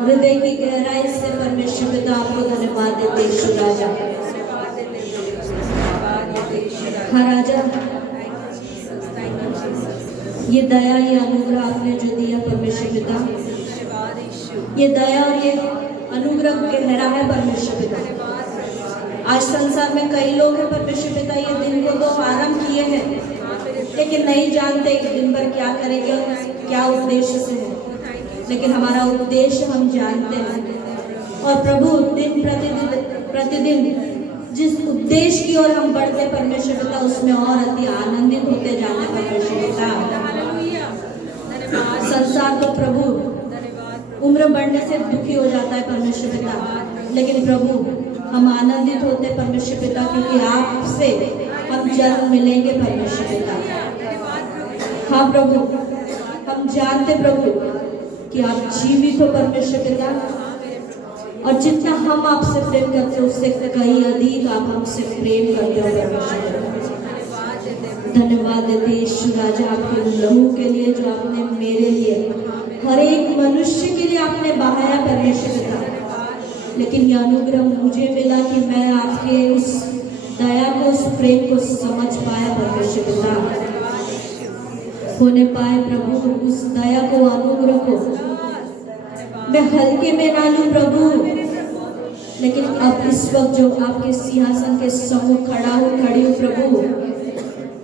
हृदय की गहराई से परमेश्वर पिता आपको धन्यवाद देते यीशु राजा। हाँ राजा, ये दया, ये अनुग्रह आपने जो दिया परमेश्वर पिता, ये दया और ये अनुग्रह गहरा है परमेश्वर पिता। आज संसार में कई लोग हैं परमेश्वर पिता, ये दिन को तो आरंभ किए हैं लेकिन नहीं जानते कि दिन भर क्या करेंगे और क्या उद्देश्य से है, लेकिन हमारा उद्देश्य हम जानते हैं। और प्रभु दिन प्रतिदिन जिस उद्देश्य की ओर हम बढ़ते परमेश्वर पिता, उसमें और अति आनंदित होते जाते परमेश्वर पिता। संसार तो प्रभु उम्र बढ़ने से दुखी हो जाता है परमेश्वर पिता, लेकिन प्रभु हम आनंदित होते परमेश्वर पिता, क्योंकि आपसे हम जन्म मिलेंगे परमेश्वर पिता। हाँ प्रभु, हम जानते प्रभु कि आप जीवित हो परमेश्वर पिता, और जितना हम आपसे प्रेम करते हैं उससे कहीं अधिक आप हमसे प्रेम करते हो परमेश्वर पिता। धन्यवाद देते यीशु राजा आपके लहू के लिए जो आपने मेरे लिए, हर एक मनुष्य के लिए आपने बहाया परमेश्वर पिता। लेकिन यह अनुग्रह मुझे मिला कि मैं आपके उस दया को, उस प्रेम को समझ पाया परमेश्वर पिता, होने पाए प्रभु। उस दया को, अनुग्रह को मैं हल्के में ना लूं प्रभु, लेकिन अब इस वक्त जो आपके सिंहासन के सम्मुख खड़ी हूं प्रभु,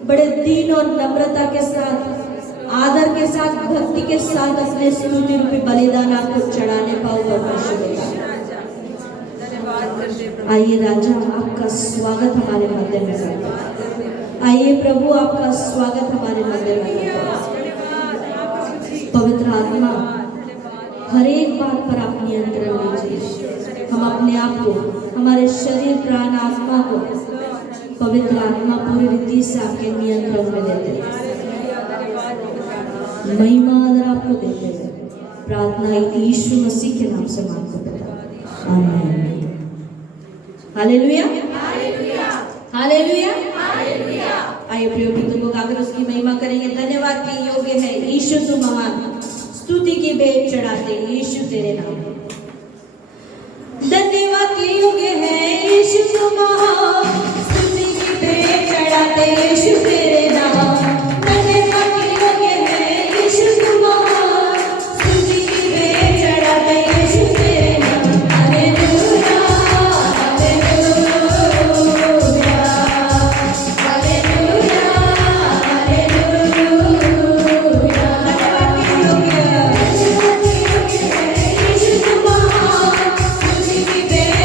बड़े दीन और नम्रता के साथ, आदर के साथ, भक्ति के साथ अपने स्तुति रूपी बलिदान आपको चढ़ाने पाऊं परमेश्वर। आइए राजा, आपका स्वागत हमारे मध्य में करते। आइए प्रभु, आपका स्वागत हमारे मध्य में करते। पवित्र आत्मा, हर एक बात पर आप नियंत्रण लीजिए। हम अपने आप को, हमारे शरीर, प्राण, आत्मा को पवित्र आत्मा पूरी रीति से आपके नियंत्रण में देते हैं। महिमा आदर आपको देते हैं। प्रार्थना यीशु मसीह के नाम से मांगते हैं, आमीन। Hallelujah, hallelujah. आइए प्रिय भक्तों को गाकर उसकी महिमा करेंगे। धन्यवाद के योग्य है यीशु, तू महान, स्तुति की भेंट चढ़ाते यीशु तेरे नाम। धन्यवाद के योग्य है यीशु, तू महान, स्तुति की भेंट चढ़ाते यीशु तेरे नाम। धन्यवाद के योग्य है यीशु, तू महान, स्तुति की भेंट चढ़ाते यीशु तेरे नाम। Hallelujah, hallelujah, hallelujah, hallelujah.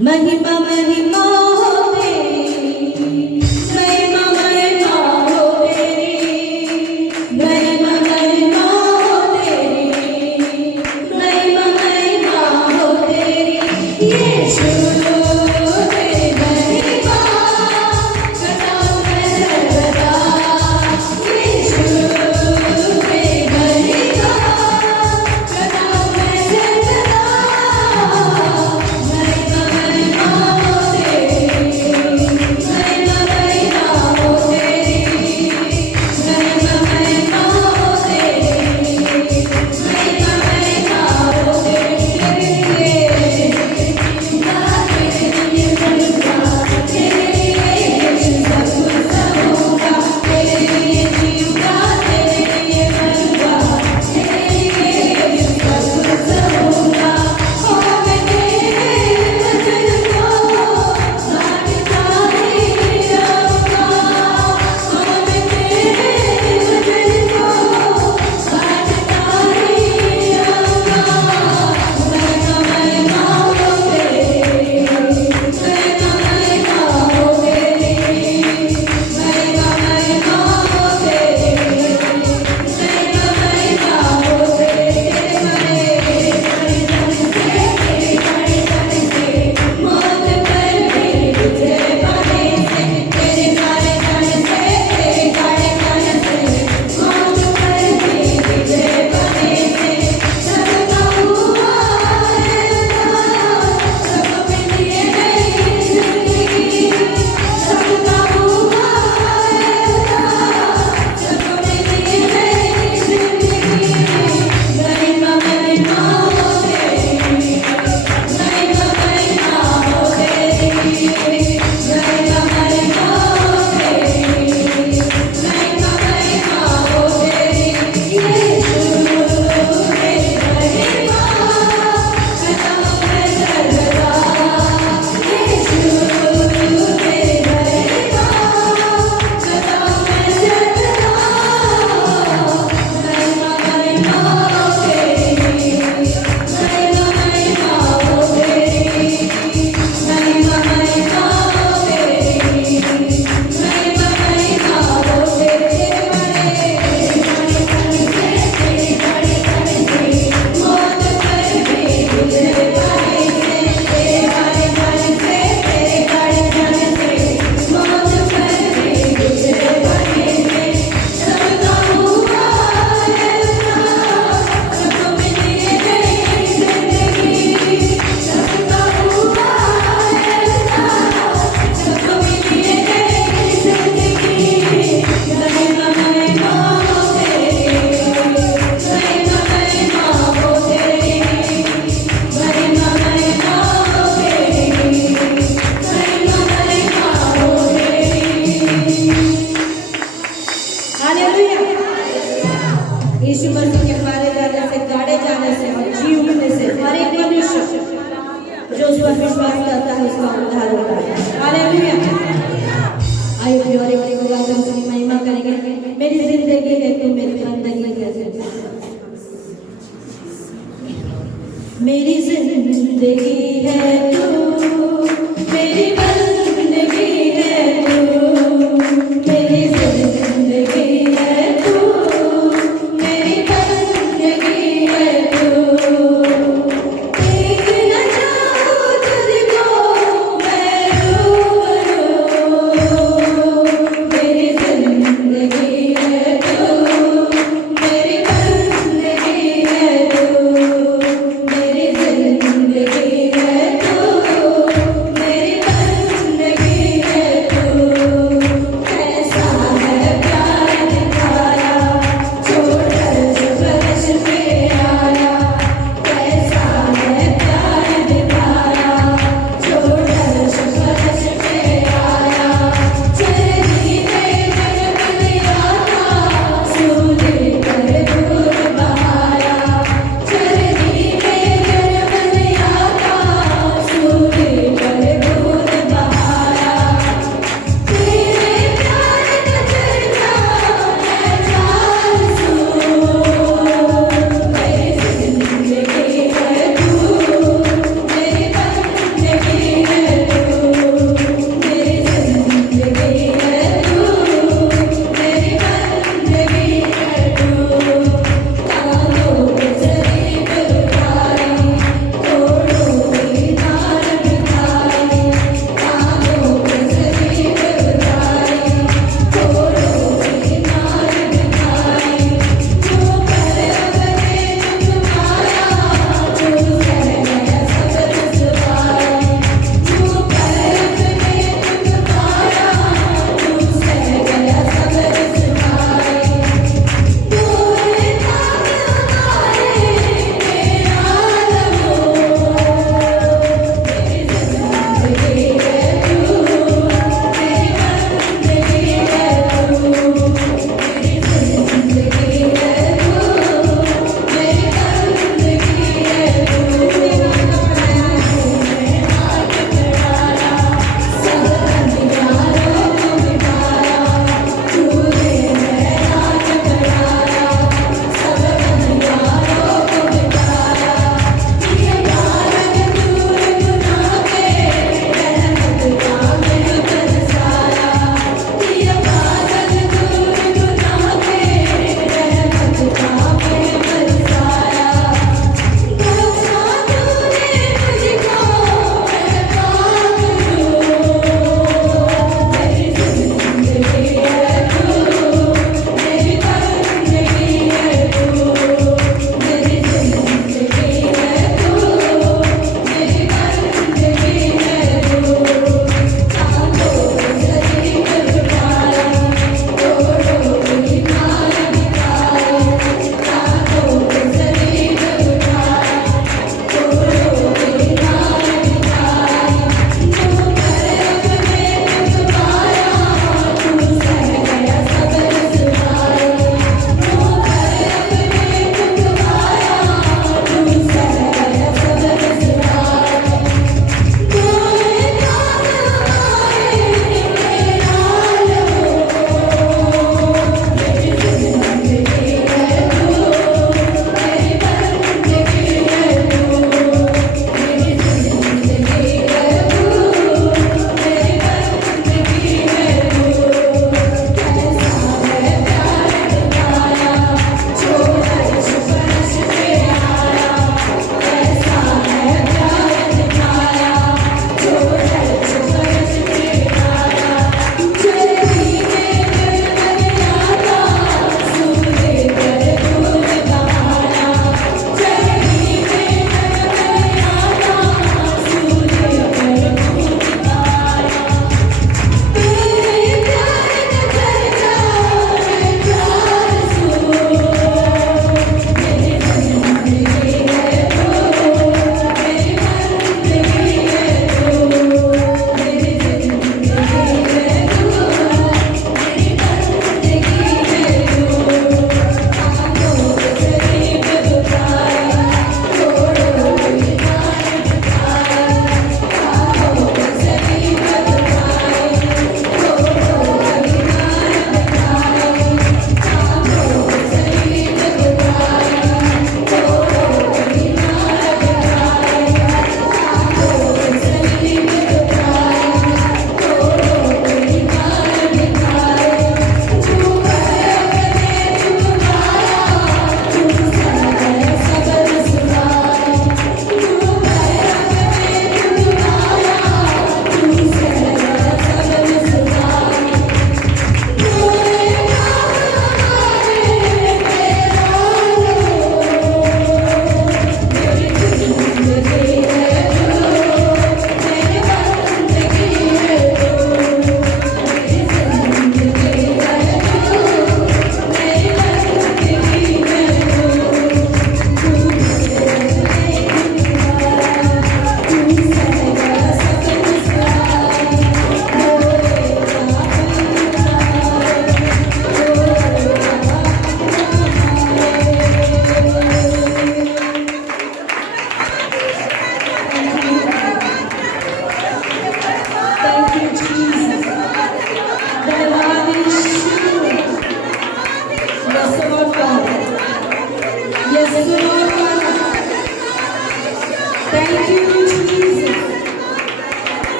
महिमा महिमा हो तेरी, महिमा महिमा हो तेरी, महिमा महिमा हो तेरी, महिमा महिमा हो तेरी। यीशु तेरी महिमा बताऊं मैं सर्वदा, यीशु तेरी महिमा बताऊं मैं सर्वदा। महिमा महिमा हो तेरी, महिमा महिमा हो तेरी, महिमा महिमा हो तेरी, महिमा महिमा हो तेरी। यीशु मसीह के मारे जाने से, गाड़े जाने से और जी उठने से हर एक मनुष्य जो उस पर विश्वास करता है उसका उद्धार होता है। हालेलुया। आइए और एक बार हम अपनी महिमा करेंगे। मेरी जिंदगी है तो मेरी बंदगी कैसे, मेरी जिंदगी है तू, मेरी बंदगी है तू, मेरी जिंदगी है तू, मेरी बंदगी है तू। एक न जाऊं तुझको मैं रूबरू, मेरी जिंदगी है तू, मेरी बंदगी है तू, मेरी जिंदगी है तू, मेरी बंदगी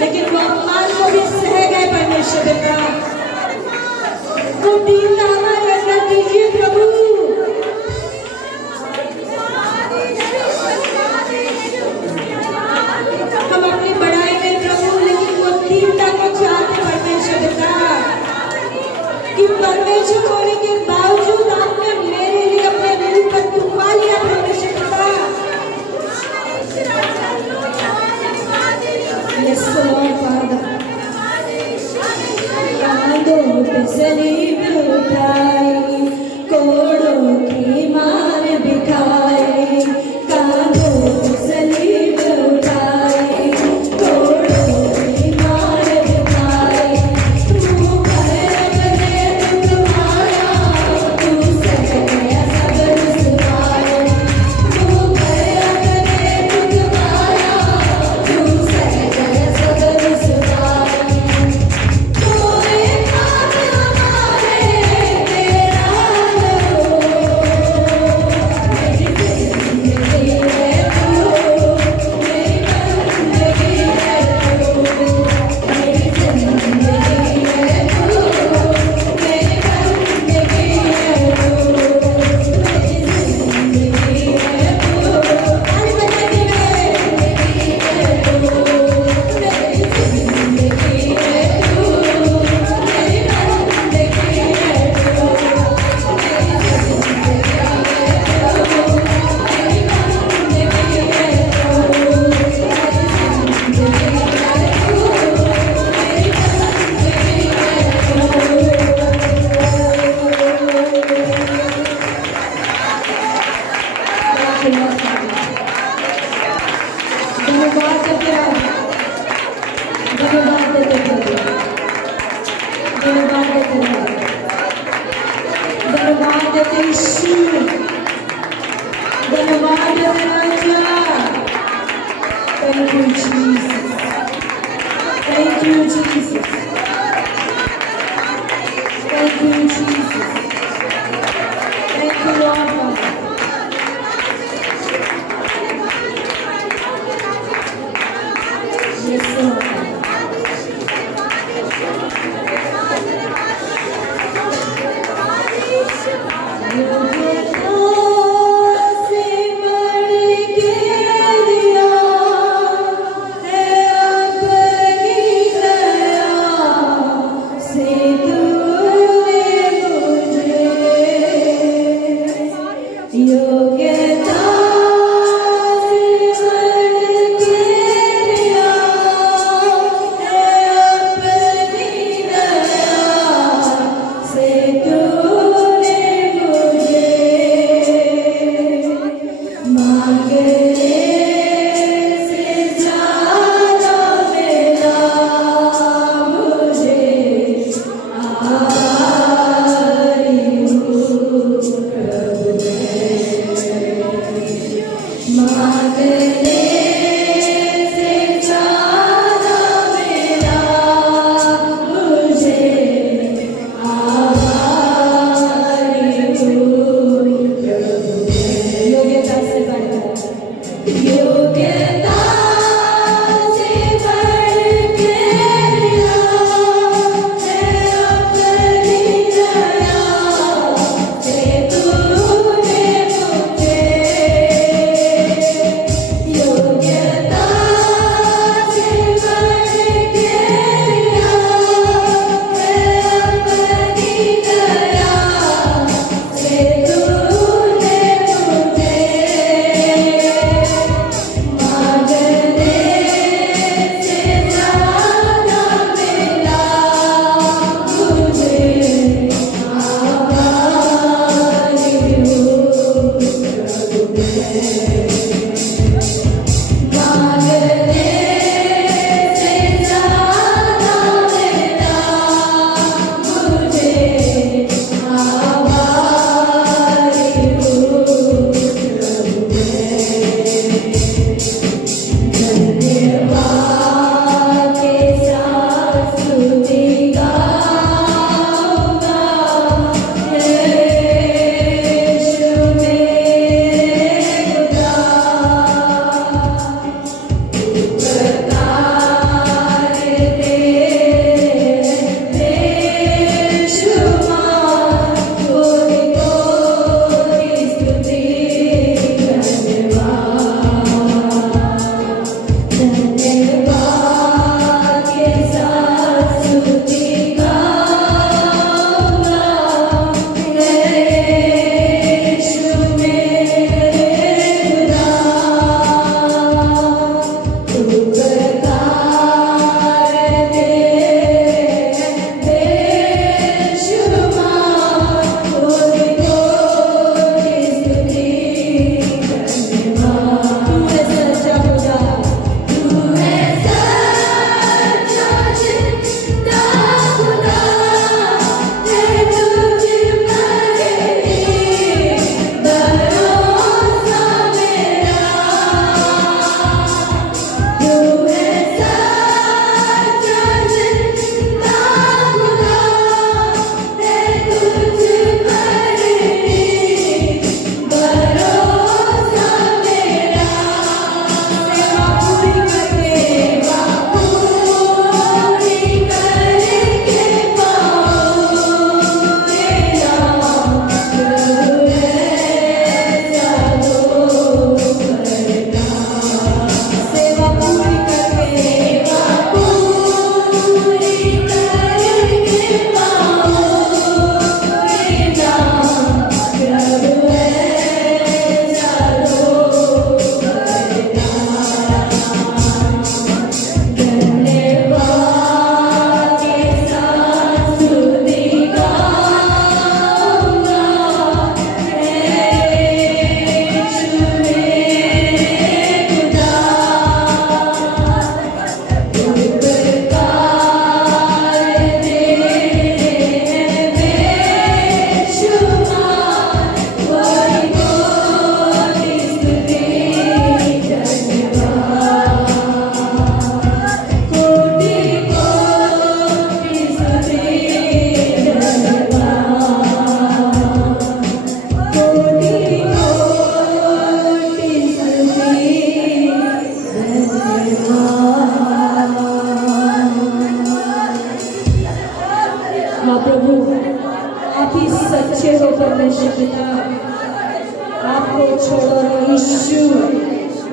लेकिन वो अपमान को भी सह गए परमेश्वर पिता। वो दीनता हमारे अंदर दीजिए प्रभु। हम अपनी बड़ाई में प्रभु, लेकिन वो दीनता को चाहते परमेश्वर पिता कि परमेश्वर होने के बावजूद आपने मेरे लिए अपने रूप पर तुमवा लिया परमेश्वर पिता। Yes, Lord Father. कांधों पे सलीब उठाई, कोड़ों की मार बिठाई, कांधों पे सलीब उठाई, कोड़ों की मार बिठाई, तू पर अपने दुख मारा, तू सह गया सब रुसवाई, तू पर अपने दुख मारा, तू सह गया सब रुसवाई। कोई काम हमारे तेरा लो, मेरी जिंदगी है तू, मेरी बंदगी है तू, मेरी जिंदगी है तू, मेरी बंदगी है तू, मेरी जिंदगी है तू। आज बंदगी है तू, मेरी जिंदगी है तू, मेरी बंदगी है तू, मेरी जिंदगी है तू, धन्यवाद देते रहो, धन्यवाद देते रहो, धन्यवाद देते रहो, धन्यवाद देते यीशु, धन्यवाद देते राजा। Thank you Jesus, thank you Jesus, thank you Jesus, thank you Lord Father. Yes Lord Father.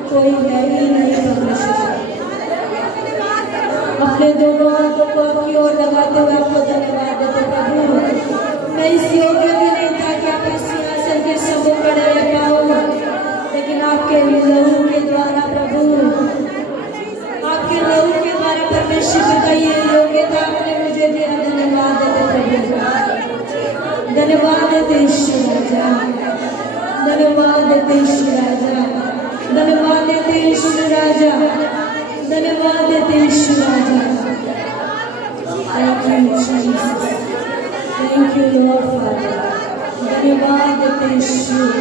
कोई है ही नहीं परमेश्वर। अपने दोनों हाथों को आपकी ओर लगाते हुए आपको धन्यवाद देते प्रभु। मैं इस योग्य भी नहीं था कि आप इस सिंहासन के सबों खड़े रह पाऊं, लेकिन आपके लहू के द्वारा प्रभु, आपके लहू के द्वारा परमेश्वर पिता ये योग्यता आपने मुझे दिया। धन्यवाद देते प्रभु, धन्यवाद देते ईश्वर राजा, धन्यवाद देते ईश्वर राजा, धन्यवाद देते ईश्वर राजा, धन्यवाद देते ईश्वर राजा। Thank you Jesus, thank you Lord Father. धन्यवाद देते ईश्वर,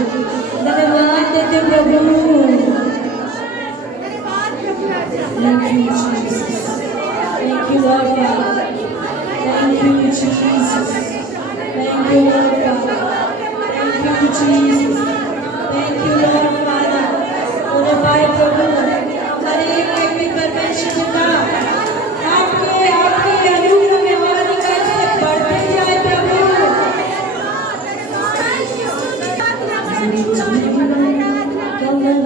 धन्यवाद देते प्रभु। Thank you, Jesus. Thank you, Lord God. Thank you, Jesus. Thank you, Lord God. Thank you, Jesus. Thank you, Lord Father. और भाई प्रभु, हर एक व्यक्ति परमेश्वर का आपके अनुग्रह में वारिका से बढ़ते जाए प्रभु। कमल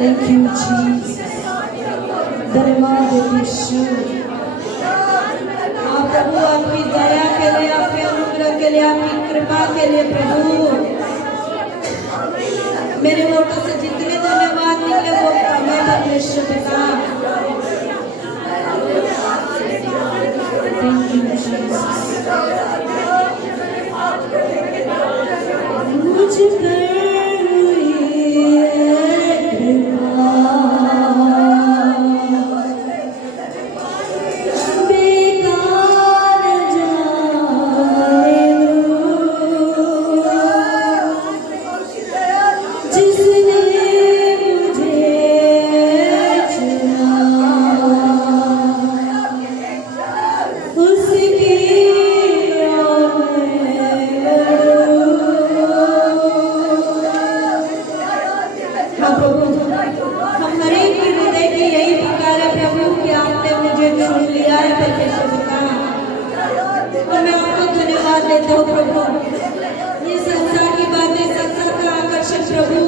Thank you, Jesus. धन्यवाद यीशु। आप प्रभु आपकी दया के लिए, आपके अनुग्रह के लिए, आपकी कृपा के लिए प्रभु मेरे होठों से जितने धन्यवाद निकले वो कम है परमेश्वर पिता। Thank you, Jesus. मुझ पर हुई कृपा, बेकार जाने दो, जिसने मुझे चुना उसकी ओर मैं बढ़ूं। हाँ प्रभु, हम हर एक के हृदय की यही पुकार है प्रभु कि आपने मुझे चुन लिया है परमेश्वर पिता, और मैं आपको धन्यवाद देता हूँ प्रभु। ये संसार की बातें, संसार का आकर्षण प्रभु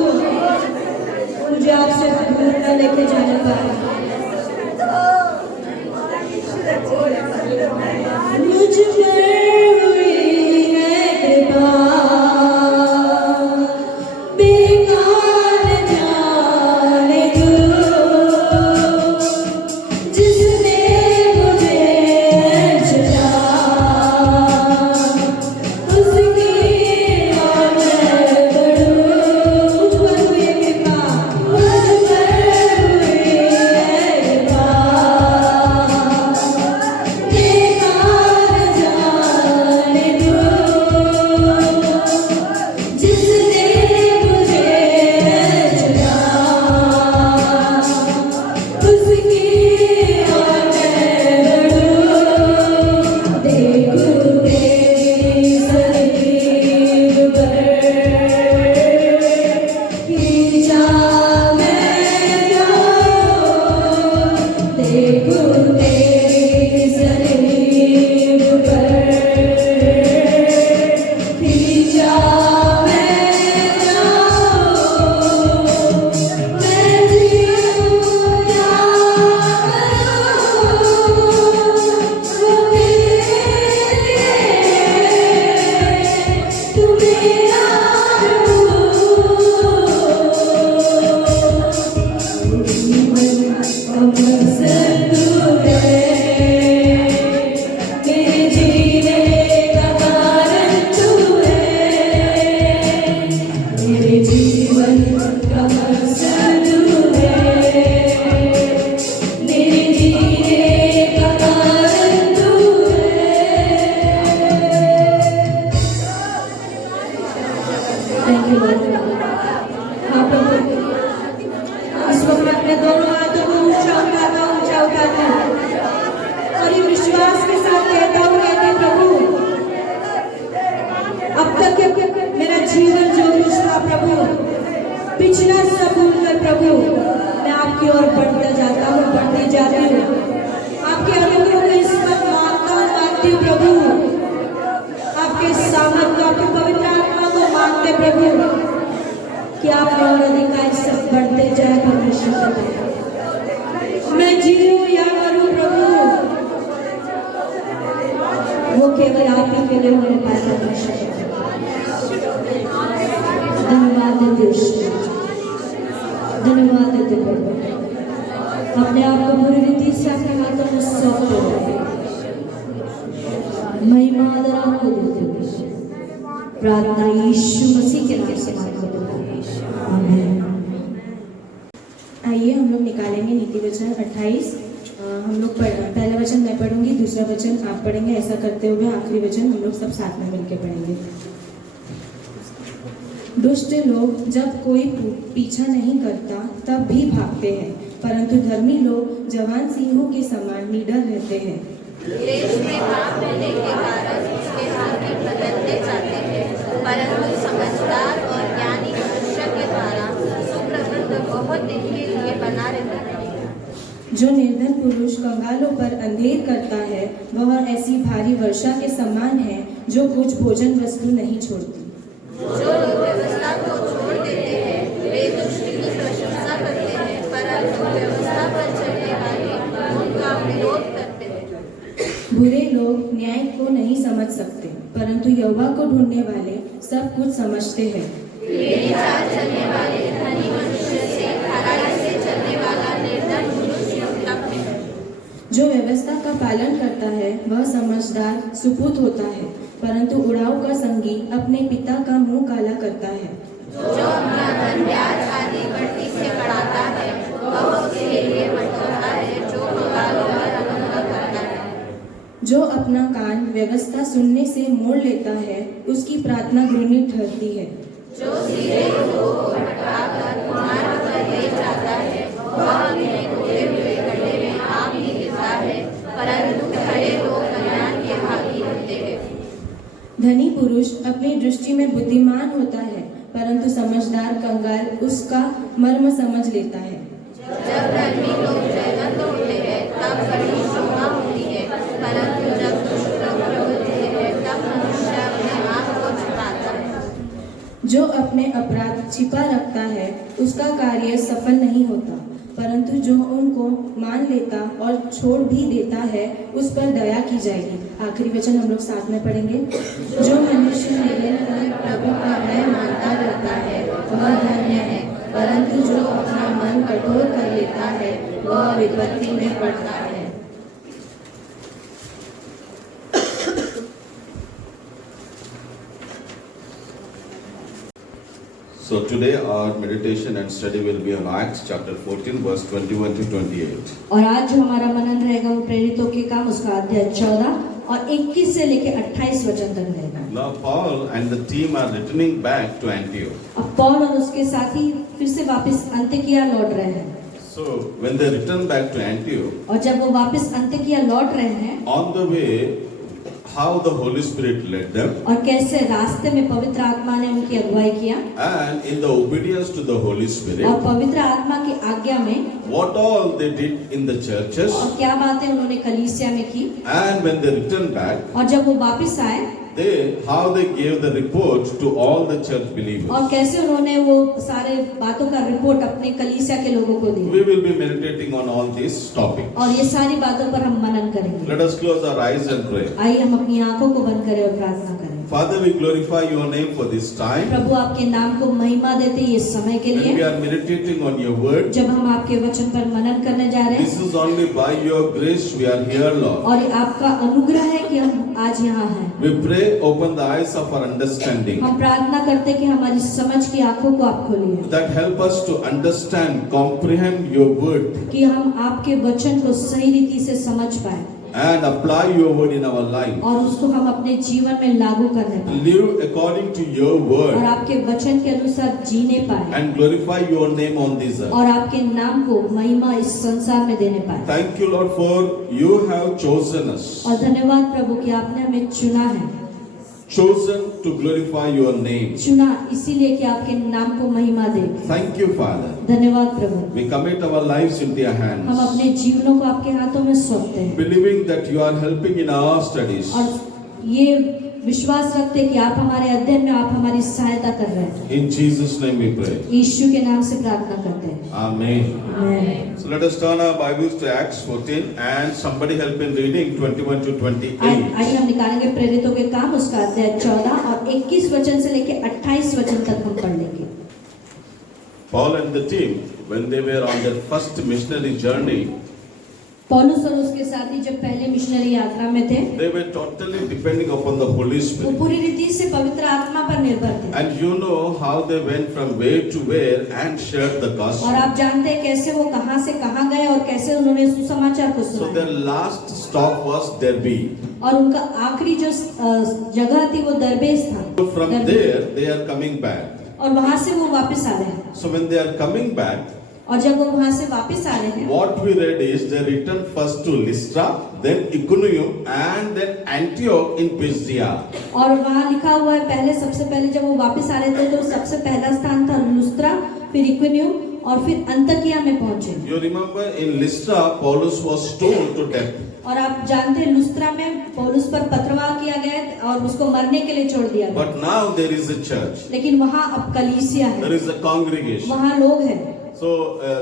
मुझे आपसे दूर न लेके जाने पाए। मुझ पर हुई है कृपा, बेकार जाने दो, जिसने मुझे चुना उसकी ओर मैं बढ़ूं। मुझ पर हुई कृपा, मुझ पर हुई कृपा, बेकार जाने दो, जिसने मुझे चुना उसकी ओर मैं बढ़ूं। देखूं तेरी सलीब पर खींचा मैं जाऊं, देखूं तेरी सलीब पर खींचा मैं जाऊं। मैं जीऊं या मरूं, वो तेरे तू मेरा मेरे जीने का कारण तू है, मेरे जीवन का मकसद तू है, मेरे जीने का कारण तू है। Thank you, Lord. हाँ प्रभु, इस वक्त मैं अपने दोनों हाथों को ऊंचा उठाता हूँ और ये विश्वास के साथ कहता हूँ प्रभु, अब तक मेरा जीवन जो कुछ था प्रभु, पिछला सब भूलकर प्रभु मैं आपकी ओर बढ़ता जाता हूँ, बढ़ती जाती हूँ। आपके अनुग्रह को इस वक्त मानती हूँ प्रभु, आपके सामर्थ्य को, आपकी पवित्र आत्मा को मानते प्रभु कि आपने और अधिकार सब बढ़ते जाए परमेश्वर पिता। मैं जीऊं या मरूं प्रभु, वो केवल आप ही के लिए होने पाए परमेश्वर पिता। धन्यवाद देते धन्यवाद देते प्रभु, अपने आप को पूरी रीति से अपने हाथों में सौंपते हुए महिमा आदर आपको देते हुए प्रार्थना यीशु मसीह के नाम से मांगते हैं, आमीन। आइए हम लोग निकालेंगे नीति वचन 28। हम लोग पहला वचन मैं पढ़ूंगी, दूसरा वचन आप पढ़ेंगे। ऐसा करते हुए आखिरी वचन हम लोग सब साथ में मिलकर पढ़ेंगे। दुष्ट लोग जब कोई पीछा नहीं करता तब भी भागते हैं, परंतु धर्मी लोग जवान सिंहों के समान निडर रहते हैं। देश में पाप होने के कारण उसके हाथी बदलते जाते हैं, परंतु समझदार और ज्ञानी मनुष्य के द्वारा सुप्रबंध बहुत दिन के लिए बना रहता है। जो निर्धन पुरुष कंगालों पर अंधेर करता है वह ऐसी भारी वर्षा के समान है जो कुछ भोजन वस्तु नहीं छोड़ती। जो लोग व्यवस्था को छोड़ देते हैं वे दुष्ट की प्रशंसा करते हैं, लोग न्याय को नहीं समझ सकते, परंतु यहोवा को ढूंढने वाले सब कुछ समझते हैं। मेरी चाल चलने वाले धनी मनुष्य से खराई से चलने वाला निर्धन मनुष्य उत्तम है। जो व्यवस्था का पालन करता है वह समझदार सुपुत होता है, परंतु उड़ाऊ का संगी अपने पिता का मुंह काला करता है। जो अपना धन ब्याज आदि बढ़ती से बढ़ाता है वह उसके लिए बटोरता है जो कंगालों पर अनुग्रह करता है। जो अपना कान व्यवस्था सुनने से मोड़ लेता है उसकी प्रार्थना घृणित ठहरती है। जो सीधे लोगों को भटकाकर मार्ग पर ले जाता है वह अपने खोए हुए गड्ढे में आप ही गिरता है, परंतु खड़े लोग कल्याण के भागी होते हैं। धनी पुरुष अपनी दृष्टि में बुद्धिमान होता है, परंतु समझदार कंगाल उसका मर्म समझ लेता है। जब धर्मी लोग जयवंत होते हैं तब बड़ी शोभा होती है, परंतु जब दुष्ट लोग होते हैं तब मनुष्य अपने आप को छुपाता है। जो अपने अपराध छिपा रखता है उसका कार्य सफल नहीं होता, परंतु जो उनको मान लेता और छोड़ भी देता है उस पर दया की जाएगी। आखिरी वचन हम लोग साथ में पढ़ेंगे। जो मनुष्य निरंतर प्रभु का भय मानता रहता है वह धन्य है, परंतु जो अपना मन कठोर कर लेता है वह विपत्ति में पड़ता है। So today our meditation and study will be on Acts chapter 14 verse 21 to 28. और आज जो हमारा मनन रहेगा वो प्रेरितों के काम उसका अध्याय 14 और 21 से लेकर 28 वचन तक रहेगा। Now Paul and the team are returning back to Antioch. अब पौल और उसके साथी फिर से वापस अन्तिकिया लौट रहे हैं। So when they return back to Antioch, और जब वो वापस अन्तिकिया लौट रहे हैं on the way, how the Holy Spirit led them, और कैसे रास्ते में पवित्र आत्मा ने उनकी अगुवाई किया and in the obedience to the Holy और Spirit, पवित्र आत्मा की आज्ञा में what all they did in the churches, और क्या बातें उन्होंने कलीसिया में की and when they returned back, और जब वो वापस आए how they gave the report to all the church और believers. कैसे उन्होंने वो सारे बातों का रिपोर्ट अपने कलीसिया के लोगों को दी। We will be meditating on all these topics. और ये सारी बातों पर हम मनन करेंगे। Let us close our eyes and pray. आइए हम अपनी आंखों को बंद करें और प्रार्थना करें। Father, we glorify your name for this time. प्रभु आपके नाम को महिमा देते ये समय के When we लिए are meditating on your word, जब हम आपके वचन पर मनन करने जा रहे this हैं is only by your grace we are here, Lord. और ये आपका अनुग्रह है कि हम आज यहाँ हैं। We pray, open the eyes of our understanding, हम प्रार्थना करते हैं कि हमारी समझ की आंखों को आप खोलिए that help us to understand, comprehend your word, कि हम आपके वचन को सही रीति से समझ पाए and apply your word in our life. और उसको हम अपने जीवन में लागू करने पाए Live according to your और word आपके वचन के अनुसार जीने पाए and glorify your name on this earth. और आपके नाम को महिमा इस संसार में देने पाए। Thank you, Lord, for you have chosen us, और धन्यवाद प्रभु कि आपने हमें चुना है, chosen to glorify your name. चुना इसीलिए कि आपके नाम को महिमा दे। Thank you, Father. धन्यवाद प्रभु। We commit our lives into your हम hands, अपने जीवनों को आपके हाथों में सौंपते हैं believing that you are helping in our studies. और ये विश्वास रखते हैं कि आप हमारे अध्ययन में आप हमारी सहायता कर रहे हैं। In Jesus' name we pray. यीशु के नाम से प्रार्थना करते हैं। Amen. आमीन। So let us turn our Bibles to Acts 14 and somebody help in reading 21 to 28. आइए हम निकालेंगे प्रेरितों के काम उसका अध्याय 14 और 21 वचन से लेके 28 वचन तक हम पढ़ लेंगे। Paul and the team, when they were on their first missionary journey, पौलुस और उसके साथी जब पहले मिशनरी यात्रा में थे they were totally depending upon the Holy वो Spirit. पूरी रीति से पवित्र आत्मा पर निर्भर थे And you know how they went from where to where and shared the और gospel. आप जानते हैं कैसे वो कहां से कहां गए और कैसे उन्होंने सुसमाचार को So सुनाया their last stop was Derbe. और उनका आखिरी जो जगह थी वो दरबेस था। So from there they are coming back. और वहां से वो वापस आ रहे हैं So when they are coming back, और जब वो वहां से वापस आ रहे हैं what we read is they returned first to Lystra, then Iconium, and then Antioch in Pisidia. और वहां लिखा हुआ है पहले सबसे पहले जब वो वापस आ रहे थे तो सबसे पहला स्थान था लुस्त्रा, फिर इक्विनियम और फिर अंतकिया में पहुंचे। You remember in Lystra, Paulus was stoned to death. और आप जानते हैं लुस्त्रा में पौलुस पर पथरवाह किया गया और उसको मरने के लिए छोड़ दिया गया। But now there is a church. लेकिन वहां अब कलीसिया There है, is a congregation. वहां लोग हैं। So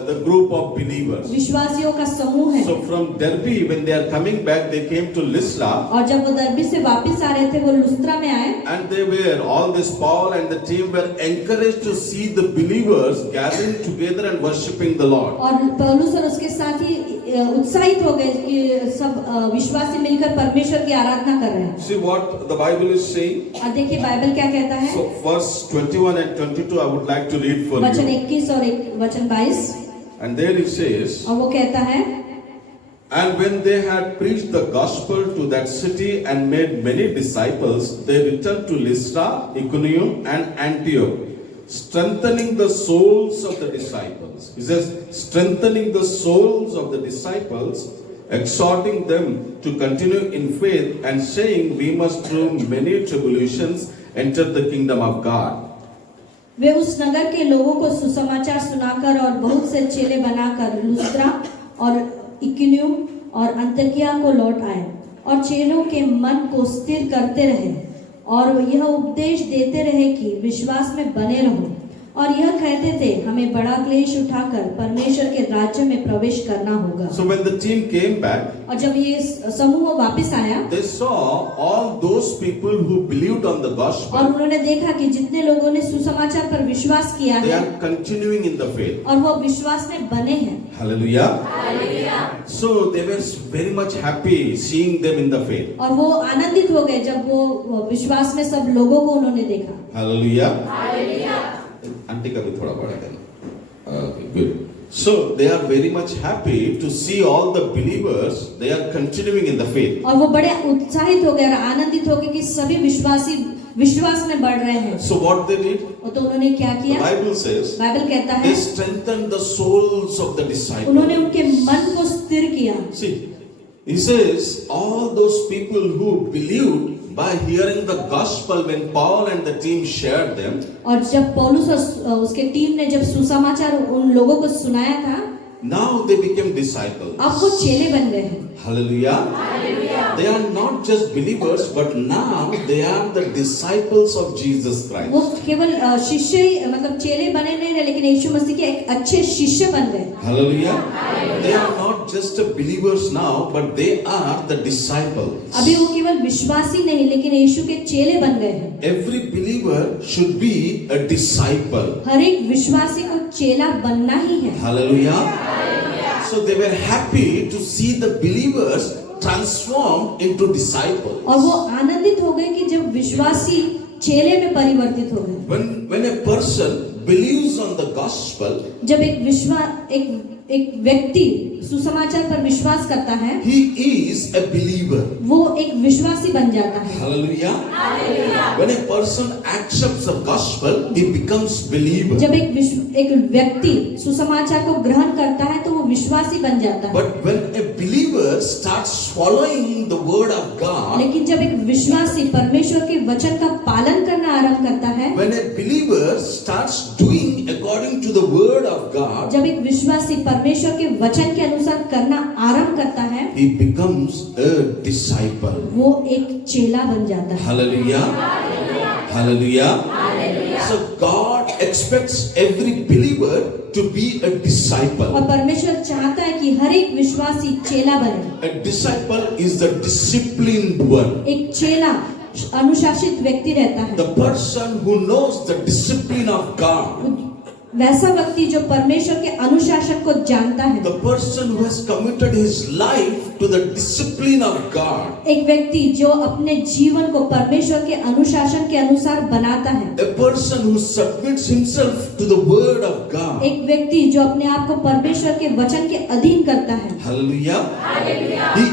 the group of believers. विश्वासियों का समूह है। So from Derbe, when they are coming back, they came to Lystra, और जब वो दरबी से वापस आ रहे थे वो लुस्त्रा में आए and they were, all this Paul and the team were encouraged to see the believers gathering together and worshipping the Lord. और पौलुस और उसके साथी उत्साहित हो गए कि सब विश्वासी मिलकर परमेश्वर की आराधना कर रहे हैं। See what the Bible is saying. और देखिए बाइबल क्या कहता है। So verse 21 and 22 I would like to read for वचन you. 21 और वचन 22 And there it says, और वो कहता है and when they had preached the gospel to that city and made many disciples, they returned to Lystra, Iconium and Antioch, strengthening the souls of the disciples. He says, strengthening the souls of the disciples, exhorting them to continue in faith and saying, we must through many tribulations enter the kingdom of God. वे उस नगर के लोगों को सुसमाचार सुनाकर और बहुत से चेले बनाकर लुस्त्रा और इकुनियुम और अंतकिया को लौट आए और चेलों के मन को स्थिर करते रहे और यह उपदेश देते रहे कि विश्वास में बने रहो और यह कहते थे हमें बड़ा क्लेश उठाकर परमेश्वर के राज्य में प्रवेश करना होगा। So when the team came back, और जब ये समूह वापस आया they saw all those people who believed on the और gospel, उन्होंने देखा कि जितने लोगों ने सुसमाचार पर विश्वास किया they है are continuing in the faith. और वो विश्वास में बने हैं। Hallelujah. So they were very much happy seeing them in the faith. और वो आनंदित हो गए जब वो विश्वास में सब लोगों को उन्होंने देखा। Hallelujah. आंटी का भी थोड़ा बड़ा देना. Okay, good. So they are very much happy to see all the believers. They are continuing in the faith. और वो बड़े उत्साहित हो गए और आनंदित हो गए कि सभी विश्वासी विश्वास में बढ़ रहे हैं। So what they did? और तो उन्होंने क्या The किया? Bible says बाइबल कहता है they strengthened the souls of the उन्होंने disciples. उनके मन को स्थिर किया। See, he says all those people who believed by hearing the gospel when Paul and the team shared them. और जब पौलुस और उसके टीम ने जब सुसमाचार उन लोगों को सुनाया था Now they became disciples. अब वो चेले बन गए हैं। Hallelujah. They are not just believers, but now they are the disciples of Jesus Christ. वो केवल शिष्य ही मतलब चेले बने नहीं रहे लेकिन यीशु मसीह के एक अच्छे शिष्य बन गए। Hallelujah. They are not just believers now, but they are the disciples. अभी वो केवल विश्वासी नहीं लेकिन यीशु के चेले बन गए हैं। Every believer should be a disciple. हर एक विश्वासी को चेला बनना ही है। Hallelujah. So they were happy to see the believers transformed into disciples. और वो आनंदित हो गए कि जब विश्वासी चेले में परिवर्तित हो गए। When a person believes on the gospel, जब एक व्यक्ति सुसमाचार पर विश्वास करता है he is a believer. वो एक विश्वासी बन जाता है। Hallelujah. When a person accepts the gospel, he becomes believer. जब एक व्यक्ति सुसमाचार को ग्रहण करता है तो वो विश्वासी बन जाता है। But when a believer starts following the word of God, लेकिन जब एक विश्वासी परमेश्वर के वचन का पालन करना आरंभ करता है, when a believer starts doing according to the word of God, जब एक विश्वासी परमेश्वर के वचन के अनुसार करना आरंभ करता है, he becomes a disciple. वो एक चेला बन जाता है। Hallelujah. Hallelujah. So God expects every believer to be a disciple. और परमेश्वर चाहता है कि हर एक विश्वासी चेला बने। A disciple is the disciplined one. एक चेला अनुशासित व्यक्ति रहता है। The person who knows the discipline of God. वैसा व्यक्ति जो परमेश्वर के अनुशासन को जानता है। The person who has committed his life to the discipline of God. एक व्यक्ति जो अपने जीवन को परमेश्वर के अनुशासन के अनुसार बनाता है। A person who submits himself to the word of God. एक व्यक्ति जो अपने आप को परमेश्वर के वचन के अधीन करता है। Hallelujah.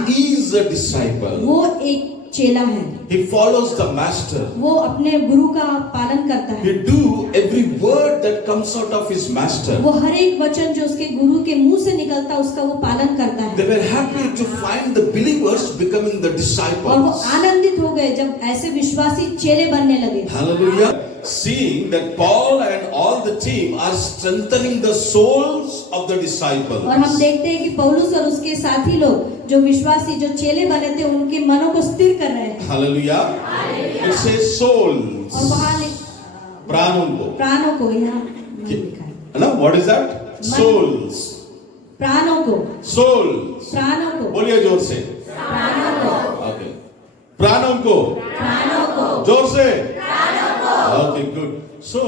He is a disciple. वो एक चेला है। He follows the master. वो अपने गुरु का पालन करता है। He do every word that comes out of his master. वो हर एक वचन जो उसके गुरु के मुंह से निकलता है उसका वो पालन करता है। They were happy to find the believers becoming the और वो disciples. आनंदित हो गए जब ऐसे विश्वासी चेले बनने लगे। Hallelujah. Seeing that Paul and all the team are strengthening the souls of the disciples. और हम देखते हैं कि पौलुस और उसके साथी लोग जो विश्वासी जो चेले बने थे उनके मनों को स्थिर कर रहे हैं। Hallelujah. It says souls. और वहाँ प्राणों को. प्राणों को यहाँ लिखा है। Now what is that? souls, प्राणों को, souls. प्राणों को, बोलिए जोर से. प्राणों को, Okay. प्राणों को. प्राणों को, जोर से. Okay, good. So,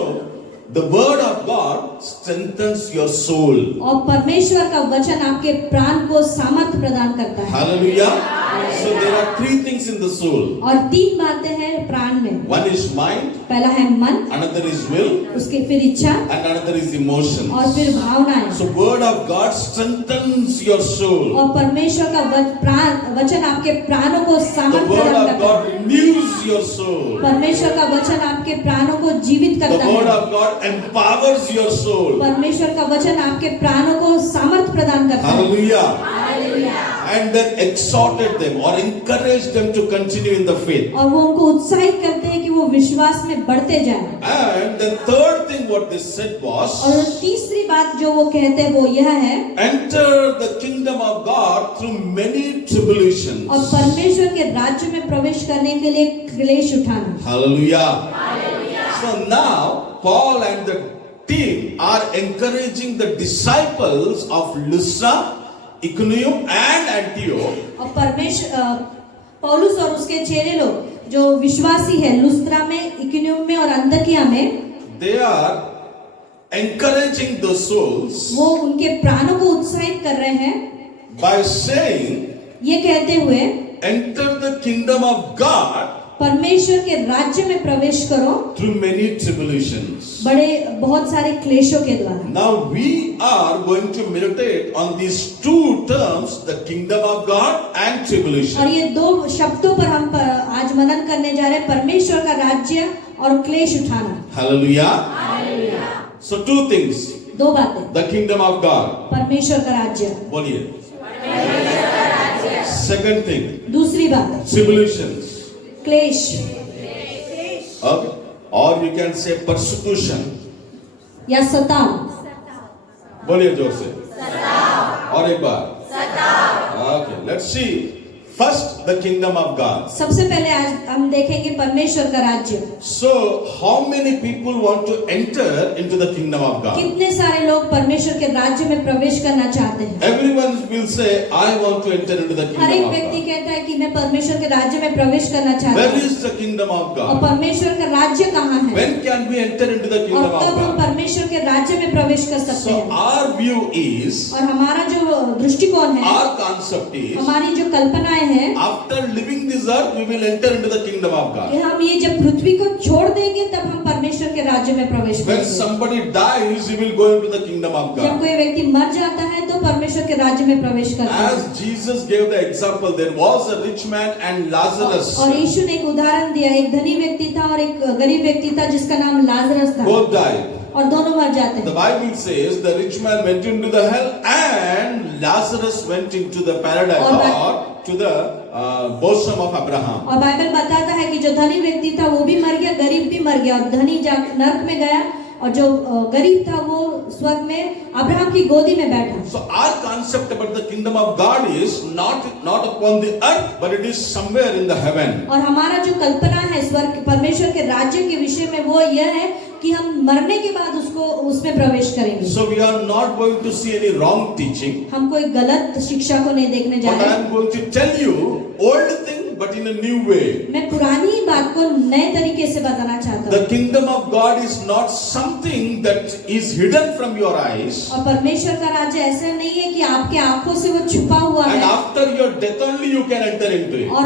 the word of God strengthens your soul. और परमेश्वर का वचन आपके प्राण को सामर्थ्य प्रदान करता है. Hallelujah. So there are three things in the soul. और तीन बातें हैं प्राण में. One is mind, पहला है मन, another is will, उसके फिर इच्छा and another is emotion. और फिर भावनाएं. So word of God strengthens your soul. और परमेश्वर का वचन आपके प्राणों को The सामर्थ्य word प्रदान of करता God है. renews your soul. परमेश्वर का वचन आपके प्राणों को जीवित The करता word है. of God empowers your soul. परमेश्वर का वचन आपके प्राणों को सामर्थ्य प्रदान करता है. Hallelujah. And then exhorted them or encouraged them to continue in the faith. और वो उनको उत्साहित करते हैं कि वो विश्वास में बढ़ते जाएं. And the third thing what they said was, और तीसरी बात जो वो कहते हैं वो यह है, enter the kingdom of God through many tribulations. और परमेश्वर के राज्य में प्रवेश करने के लिए क्लेश उठाना. Hallelujah. So now Paul and the team are encouraging the disciples of Lystra, Iconium and Antioch और पौलुस और उसके चेले लोग जो विश्वासी है लुस्त्रा में, इकुनियुम में और अंतकिया में, they are encouraging the souls वो उनके प्राणों को उत्साहित कर रहे हैं by saying, ये कहते हुए, enter the kingdom of God परमेश्वर के राज्य में प्रवेश करो through many tribulations. बहुत सारे क्लेशों के द्वारा. Now we are going to meditate on these two terms, the kingdom of God and और tribulation. ये दो शब्दों पर हम आज मनन करने जा रहे हैं, परमेश्वर का राज्य और क्लेश उठाना. Hallelujah. So two things, दो बातें, the kingdom of God. परमेश्वर का राज्य. बोलिए. Second thing, दूसरी बात, tribulations. क्लेश. Okay. Or you can say persecution. या सताव. बोलिए जोर से. और एक बार. Okay. Let's see. First, the kingdom of God. सबसे पहले आज हम देखेंगे परमेश्वर का राज्य. So, how many people want to enter into the kingdom of God? कितने सारे लोग परमेश्वर के राज्य में प्रवेश करना चाहते हैं? Everyone will say, I want to enter into the हर एक kingdom of व्यक्ति God. कहता है कि मैं परमेश्वर के राज्य में प्रवेश करना चाहता Where हूँ. is the kingdom of और God? परमेश्वर का राज्य कहाँ है? When can we enter into the और kingdom कब of हम God? परमेश्वर के राज्य में प्रवेश कर सकते So, हैं? our view is, और हमारा जो दृष्टिकोण है, our concept is, हमारी जो कल्पनाएं हैं, after living this earth, we will enter into the kingdom of कि God. हम ये जब पृथ्वी को छोड़ देंगे तब हम परमेश्वर के राज्य में प्रवेश When करेंगे. somebody dies, he will go into the kingdom of जब God. कोई व्यक्ति मर जाता है तो परमेश्वर के राज्य में प्रवेश करता है. As Jesus gave the example, there was a rich man and Lazarus. और यीशु ने एक उदाहरण दिया, एक धनी व्यक्ति था और एक गरीब व्यक्ति था जिसका नाम लाजरस था, Both died. और दोनों मर जाते The हैं. Bible says the rich man went into the hell and Lazarus went into the paradise or to the bosom of Abraham. और बाइबल बताता है कि जो धनी व्यक्ति था वो भी मर गया, गरीब भी मर गया, और धनी जा नरक में गया और जो गरीब था वो स्वर्ग में अब्राहम की गोदी में बैठा. So our concept about the kingdom of God is not upon the earth, but it is somewhere in the heaven. और हमारा जो कल्पना है स्वर्ग परमेश्वर के राज्य के विषय में वो यह है कि हम मरने के बाद उसमें प्रवेश करेंगे. So we are not going to see any wrong teaching. हम कोई गलत शिक्षा को नहीं देखने जा But रहे I हैं. am going to tell you old thing but in a new way. मैं पुरानी बात को नए तरीके से बताना चाहता The हूँ. kingdom of God is not something that is hidden from your eyes. और परमेश्वर का राज्य ऐसा नहीं है कि आपके आंखों से वो छुपा हुआ And है after your death only you can enter into it. और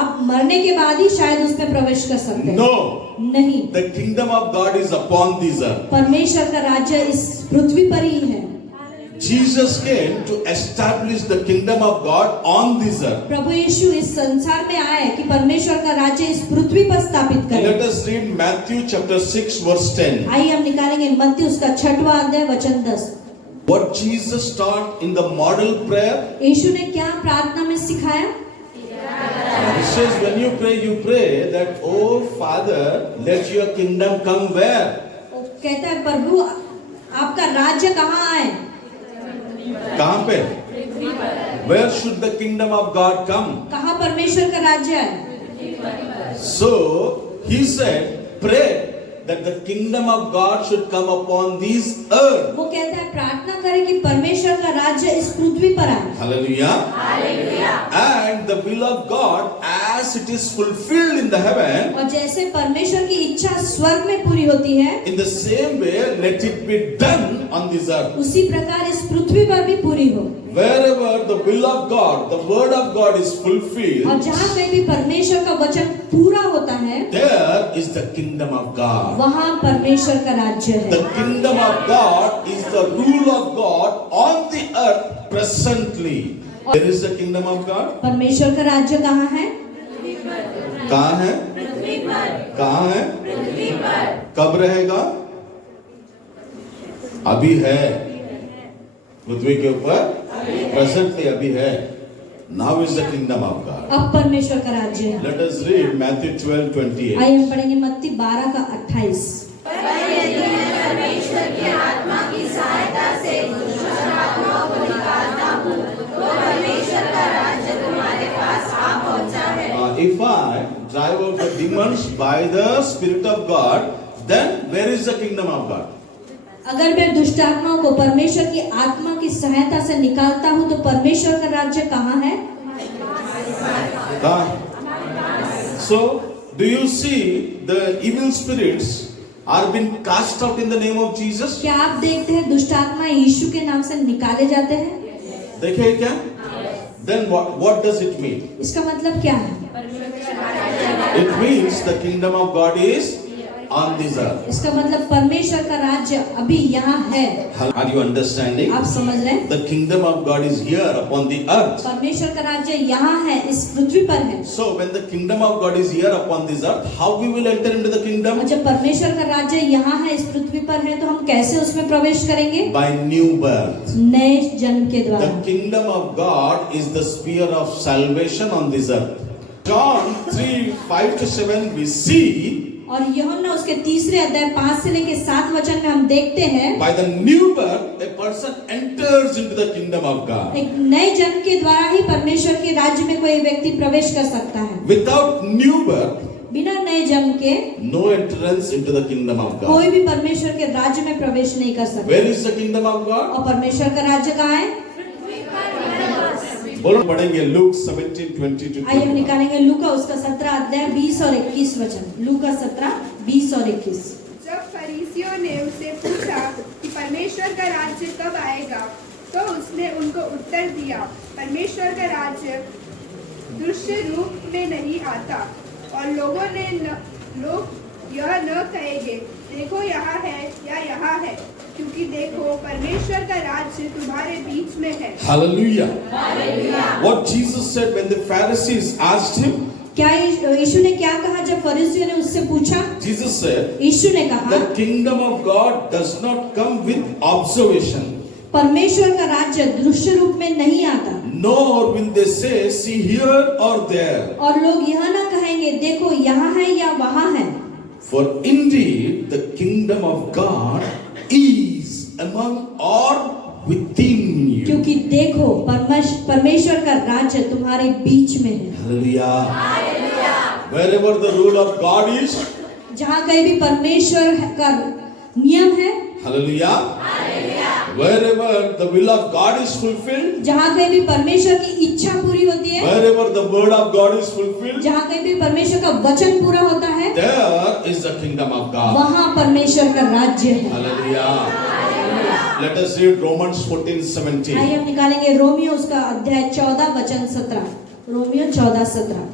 आप मरने के बाद ही शायद उसमें प्रवेश कर सकते हैं. No. नहीं, The kingdom of God is upon this earth. परमेश्वर का राज्य इस पृथ्वी पर ही है. Jesus came to establish the kingdom of God on this earth. प्रभु यीशु इस संसार में आए कि परमेश्वर का राज्य इस पृथ्वी पर स्थापित करे. Let us read Matthew chapter 6 verse 10. आइए हम निकालेंगे मत्ती उसका 6वां अध्याय वचन 10. What Jesus taught in the model prayer, यीशु ने क्या प्रार्थना में सिखाया? he says when you pray that, oh Father, let your kingdom come where? वो कहता है प्रभु आपका राज्य कहाँ आए? कहाँ पे? Where should the kingdom of God come? कहाँ परमेश्वर का राज्य आए? So he said, pray that the kingdom of God should come upon this earth. वो कहता है प्रार्थना करें कि परमेश्वर का राज्य इस पृथ्वी पर आए। Hallelujah. And the will of God as it is fulfilled in the heaven, और जैसे परमेश्वर की इच्छा स्वर्ग में पूरी होती है, in the same way let it be done on this earth. उसी प्रकार इस पृथ्वी पर भी पूरी हो। Wherever the will of God, the word of God is और fulfilled, जहाँ कहीं भी परमेश्वर का वचन पूरा होता है, there is the kingdom of God. वहाँ परमेश्वर का राज्य है। The kingdom of God is the rule of God on the earth presently. There is the kingdom of God. परमेश्वर का राज्य कहाँ है? कहाँ है? कहाँ है? कब रहेगा? अभी है पृथ्वी के ऊपर, प्रेजेंटली अभी है। Now is the kingdom of God. अब परमेश्वर का राज्य है। Let us read Matthew 12:28. आइए हम पढ़ेंगे मत्ती 12 का 28। परमेश्वर की आत्मा की सहायता से दुष्ट आत्माओं को निकालता हूँ, तो परमेश्वर का राज्य तुम्हारे पास आ पहुँचा है। If I drive out the demons by the Spirit of God, then where is the kingdom of God? अगर मैं दुष्ट आत्माओं को परमेश्वर की आत्मा की सहायता से निकालता हूँ तो परमेश्वर का राज्य कहाँ है? So, do you see the evil spirits are being cast out in the name of Jesus? क्या आप देखते हैं दुष्ट आत्मा यीशु के नाम से निकाले जाते हैं? देखे क्या? Then what does it mean? इसका मतलब क्या है? It means the kingdom of God is on this earth. इसका मतलब परमेश्वर का राज्य अभी यहाँ है। Are you understanding? आप समझ रहे हैं? The kingdom of God is here upon the earth. परमेश्वर का राज्य यहाँ है, इस पृथ्वी पर है। So when the kingdom of God is here upon this earth, how we will enter into the kingdom? और जब परमेश्वर का राज्य यहाँ है, इस पृथ्वी पर है, तो हम कैसे उसमें प्रवेश करेंगे? By new birth. नए जन्म के द्वारा। The kingdom of God is the sphere of salvation on this earth. John 3:5-7 we see और यूहन्ना उसके तीसरे अध्याय 5 से लेकर 7 वचन में हम देखते हैं by the new birth a person enters into the kingdom of God. एक नए जन्म के द्वारा ही परमेश्वर के राज्य में कोई व्यक्ति प्रवेश कर सकता है। Without new birth, बिना नए जन्म के no entrance into the kingdom of God. कोई भी परमेश्वर के राज्य में प्रवेश नहीं कर सकता। Where is the kingdom of God? और परमेश्वर का राज्य कहाँ है? बोलो पढ़ेंगे Luke 17:20-22. आइए हम निकालेंगे लूका उसका 17 अध्याय 20 और 21 वचन। लूका 17 20 और 21। जब फरीसियों ने उससे पूछा कि परमेश्वर का राज्य कब आएगा, तो उसने उनको उत्तर दिया, परमेश्वर का राज्य दृश्य रूप में नहीं आता, और लोग यह न कहेंगे देखो यहाँ है या यहाँ है, क्योंकि देखो परमेश्वर का राज्य तुम्हारे बीच में है। Hallelujah. What Jesus said when the Pharisees asked him, क्या यीशु ने क्या कहा जब फरीसियों ने उससे पूछा? Jesus said, यीशु ने कहा the kingdom of God does not come with observation. परमेश्वर का राज्य दृश्य रूप में नहीं आता, Nor will they say, see here or there. और लोग यह ना कहेंगे देखो यहाँ है या वहाँ है। For indeed the kingdom of God is among or within you. क्योंकि देखो परमेश्वर का राज्य तुम्हारे बीच में है। Hallelujah. Wherever the rule of God is, जहाँ कहीं भी परमेश्वर का नियम है, hallelujah. Wherever the will of God is fulfilled, जहाँ कहीं भी परमेश्वर की इच्छा पूरी होती है, wherever the word of God is fulfilled, जहाँ कहीं भी परमेश्वर का वचन पूरा होता है, there is the kingdom of God. वहाँ परमेश्वर का राज्य है। Hallelujah. Let us read Romans 14:17. आइए हम निकालेंगे रोमियो उसका अध्याय 14 वचन 17। Romeo 14:17।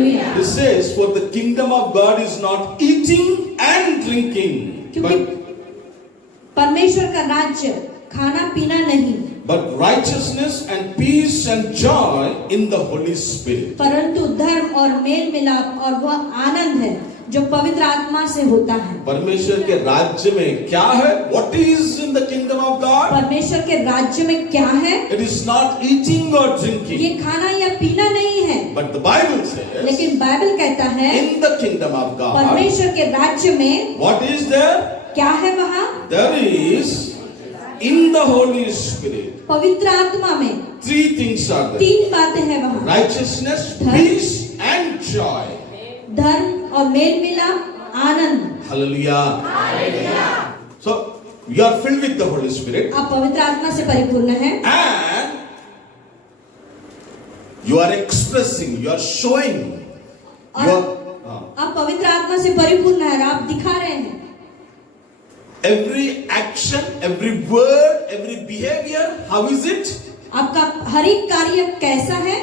It says, for the kingdom of God is not eating and drinking, क्योंकि परमेश्वर का राज्य खाना पीना नहीं, but righteousness and peace and joy in the Holy Spirit. परंतु धर्म और मेल मिलाप और वह आनंद है जो पवित्र आत्मा से होता है। परमेश्वर के राज्य में क्या है? What is in the kingdom of God? परमेश्वर के राज्य में क्या है? It is not eating or drinking. ये खाना या पीना नहीं है, But the Bible says, लेकिन बाइबल कहता है in the kingdom of God, परमेश्वर के राज्य में what is there? क्या है? वहाँ There is in the Holy Spirit. पवित्र आत्मा में 3 things are there. 3 बातें हैं वहाँ, Righteousness, peace and joy. धर्म और मेल मिलाप आनंद। Hallelujah. So you are filled with the Holy Spirit आप पवित्र आत्मा से परिपूर्ण हैं and you are expressing, you are showing your आप पवित्र आत्मा से परिपूर्ण हैं और आप दिखा रहे हैं every action, every word, every behavior. How is it? आपका हर एक कार्य कैसा है?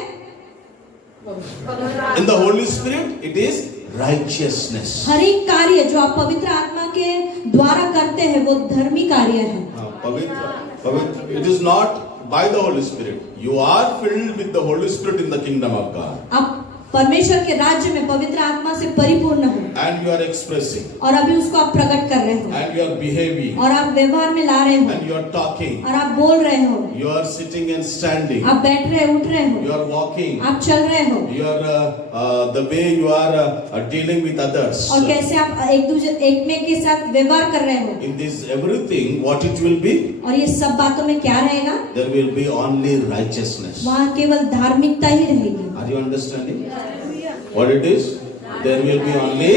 In the Holy Spirit, it is righteousness. हर एक कार्य जो आप पवित्र आत्मा के द्वारा करते हैं वो धर्मी कार्य है। पवित्र. It is not by the Holy Spirit. You are filled with the Holy Spirit in the kingdom of God. आप परमेश्वर के राज्य में पवित्र आत्मा से परिपूर्ण हो And you are expressing. और अभी उसको आप प्रकट कर रहे हो And you are behaving. और आप व्यवहार में ला रहे हो And you are talking. और आप बोल रहे हो, You are sitting and standing. आप बैठ रहे उठ रहे हो, You are walking. आप चल रहे हो You are the way you are dealing with others. और कैसे आप एक में के साथ व्यवहार कर रहे हो। In this everything, what it will be? और ये सब बातों में क्या रहेगा? There will be only righteousness. वहाँ केवल धार्मिकता ही रहेगी। Are you understanding? What it is? There will be only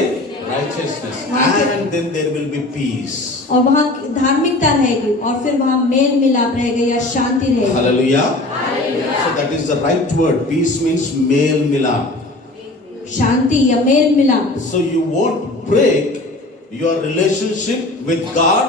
righteousness, and then there will be peace. और वहाँ धार्मिकता रहेगी और फिर वहाँ मेल मिलाप रहेगा या शांति रहेगी। Hallelujah. So that is the right word. Peace means mel milap. शांति या मेल मिलाप। So you won't break your relationship with God,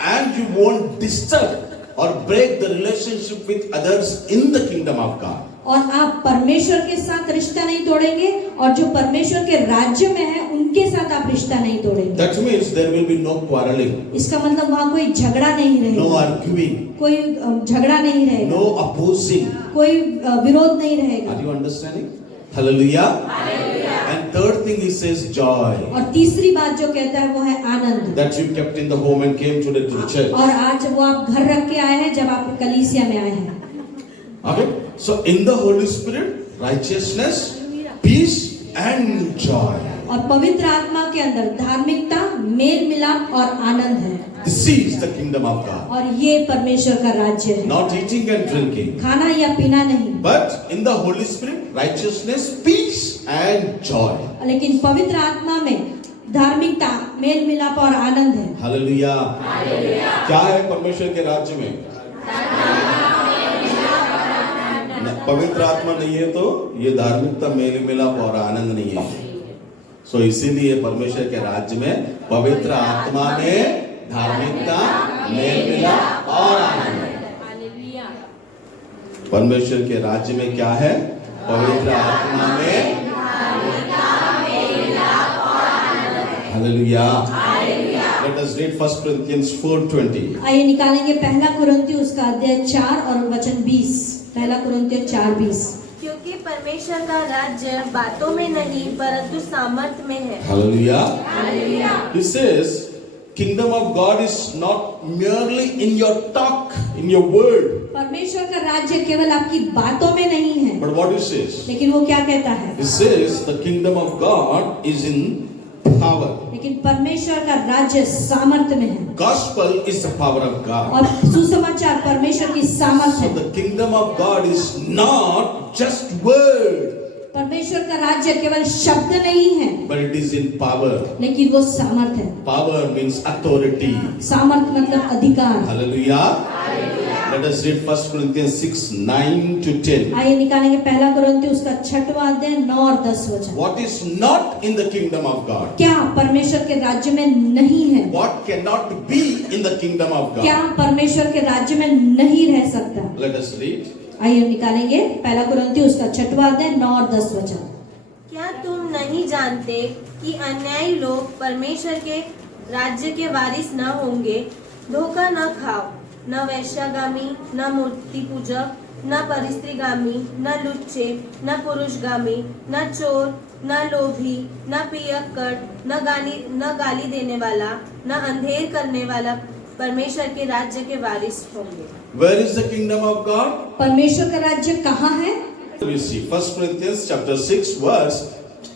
and you won't disturb or break the relationship with others in the kingdom of God. और आप परमेश्वर के साथ रिश्ता नहीं तोड़ेंगे और जो परमेश्वर के राज्य में है उनके साथ आप रिश्ता नहीं तोड़ेंगे। That means there will be no quarreling, इसका मतलब वहाँ कोई झगड़ा नहीं no रहेगा, arguing, कोई झगड़ा नहीं रहेगा, no opposing. कोई विरोध नहीं रहेगा। Are you understanding? Hallelujah. And third thing he says joy. और तीसरी बात जो कहता है वो है आनंद। That you kept in the home and came today to the church. और आज वो आप घर रख के आए हैं जब आप कलीसिया में आए हैं। Okay. So in the Holy Spirit, righteousness, peace and joy. और पवित्र आत्मा के अंदर धार्मिकता, मेल मिलाप और आनंद है। This is the kingdom of God. और ये परमेश्वर का राज्य है। Not eating and drinking, खाना या पीना नहीं, but in the Holy Spirit, righteousness, peace and joy. लेकिन पवित्र आत्मा में धार्मिकता, मेल मिलाप और आनंद है। Hallelujah. क्या है परमेश्वर के राज्य में? पवित्र आत्मा नहीं है तो ये धार्मिकता, मेल मिलाप और आनंद नहीं है। सो इसीलिए परमेश्वर के राज्य में पवित्र आत्मा में धार्मिकता, मेल मिलाप और आनंद है। परमेश्वर के राज्य में क्या है? पवित्र आत्मा में hallelujah. Let us read 1 Corinthians 4:20. आइए निकालेंगे पहला कुरिन्थियों उसका अध्याय 4 और वचन 20। पहला कुरिन्थियों 4:20। क्योंकि परमेश्वर का राज्य बातों में नहीं परंतु सामर्थ्य में है। Hallelujah. He says, kingdom of God is not merely in your talk, in your word. परमेश्वर का राज्य केवल आपकी बातों में नहीं है, But what he says? लेकिन वो क्या कहता है? He says the kingdom of God is in power. लेकिन परमेश्वर का राज्य सामर्थ्य में है Gospel is the power of God. और सुसमाचार परमेश्वर की सामर्थ्य So है। the kingdom of God is not just word, परमेश्वर का राज्य केवल शब्द नहीं है, but it is in power. लेकिन वो सामर्थ्य है। Power means authority. सामर्थ्य मतलब अधिकार। Hallelujah. Let us read 1 Corinthians 6:9-10. आइए निकालेंगे पहला कुरिन्थियों उसका 6वां अध्याय 9 और 10 वचन। What is not in the kingdom of God? क्या परमेश्वर के राज्य में नहीं है? What cannot be in the kingdom of क्या God? परमेश्वर के राज्य में नहीं रह सकता? Let us read. आइए हम निकालेंगे पहला कुरिन्थियों उसका 6वां अध्याय 9 और 10 वचन। क्या तुम नहीं जानते कि अन्यायी लोग परमेश्वर के राज्य के वारिस न होंगे? धोखा न खाओ, न वैश्यागामी, न मूर्ति पूजक, न परिस्त्रीगामी, न लुच्चे, न पुरुषगामी, न चोर, न लोभी, न पियक्कड़, न गाली देने वाला, न अंधेर करने वाला परमेश्वर के राज्य के वारिस होंगे। Where is the kingdom of God? परमेश्वर का राज्य कहाँ है? We see 1 Corinthians chapter 6 verse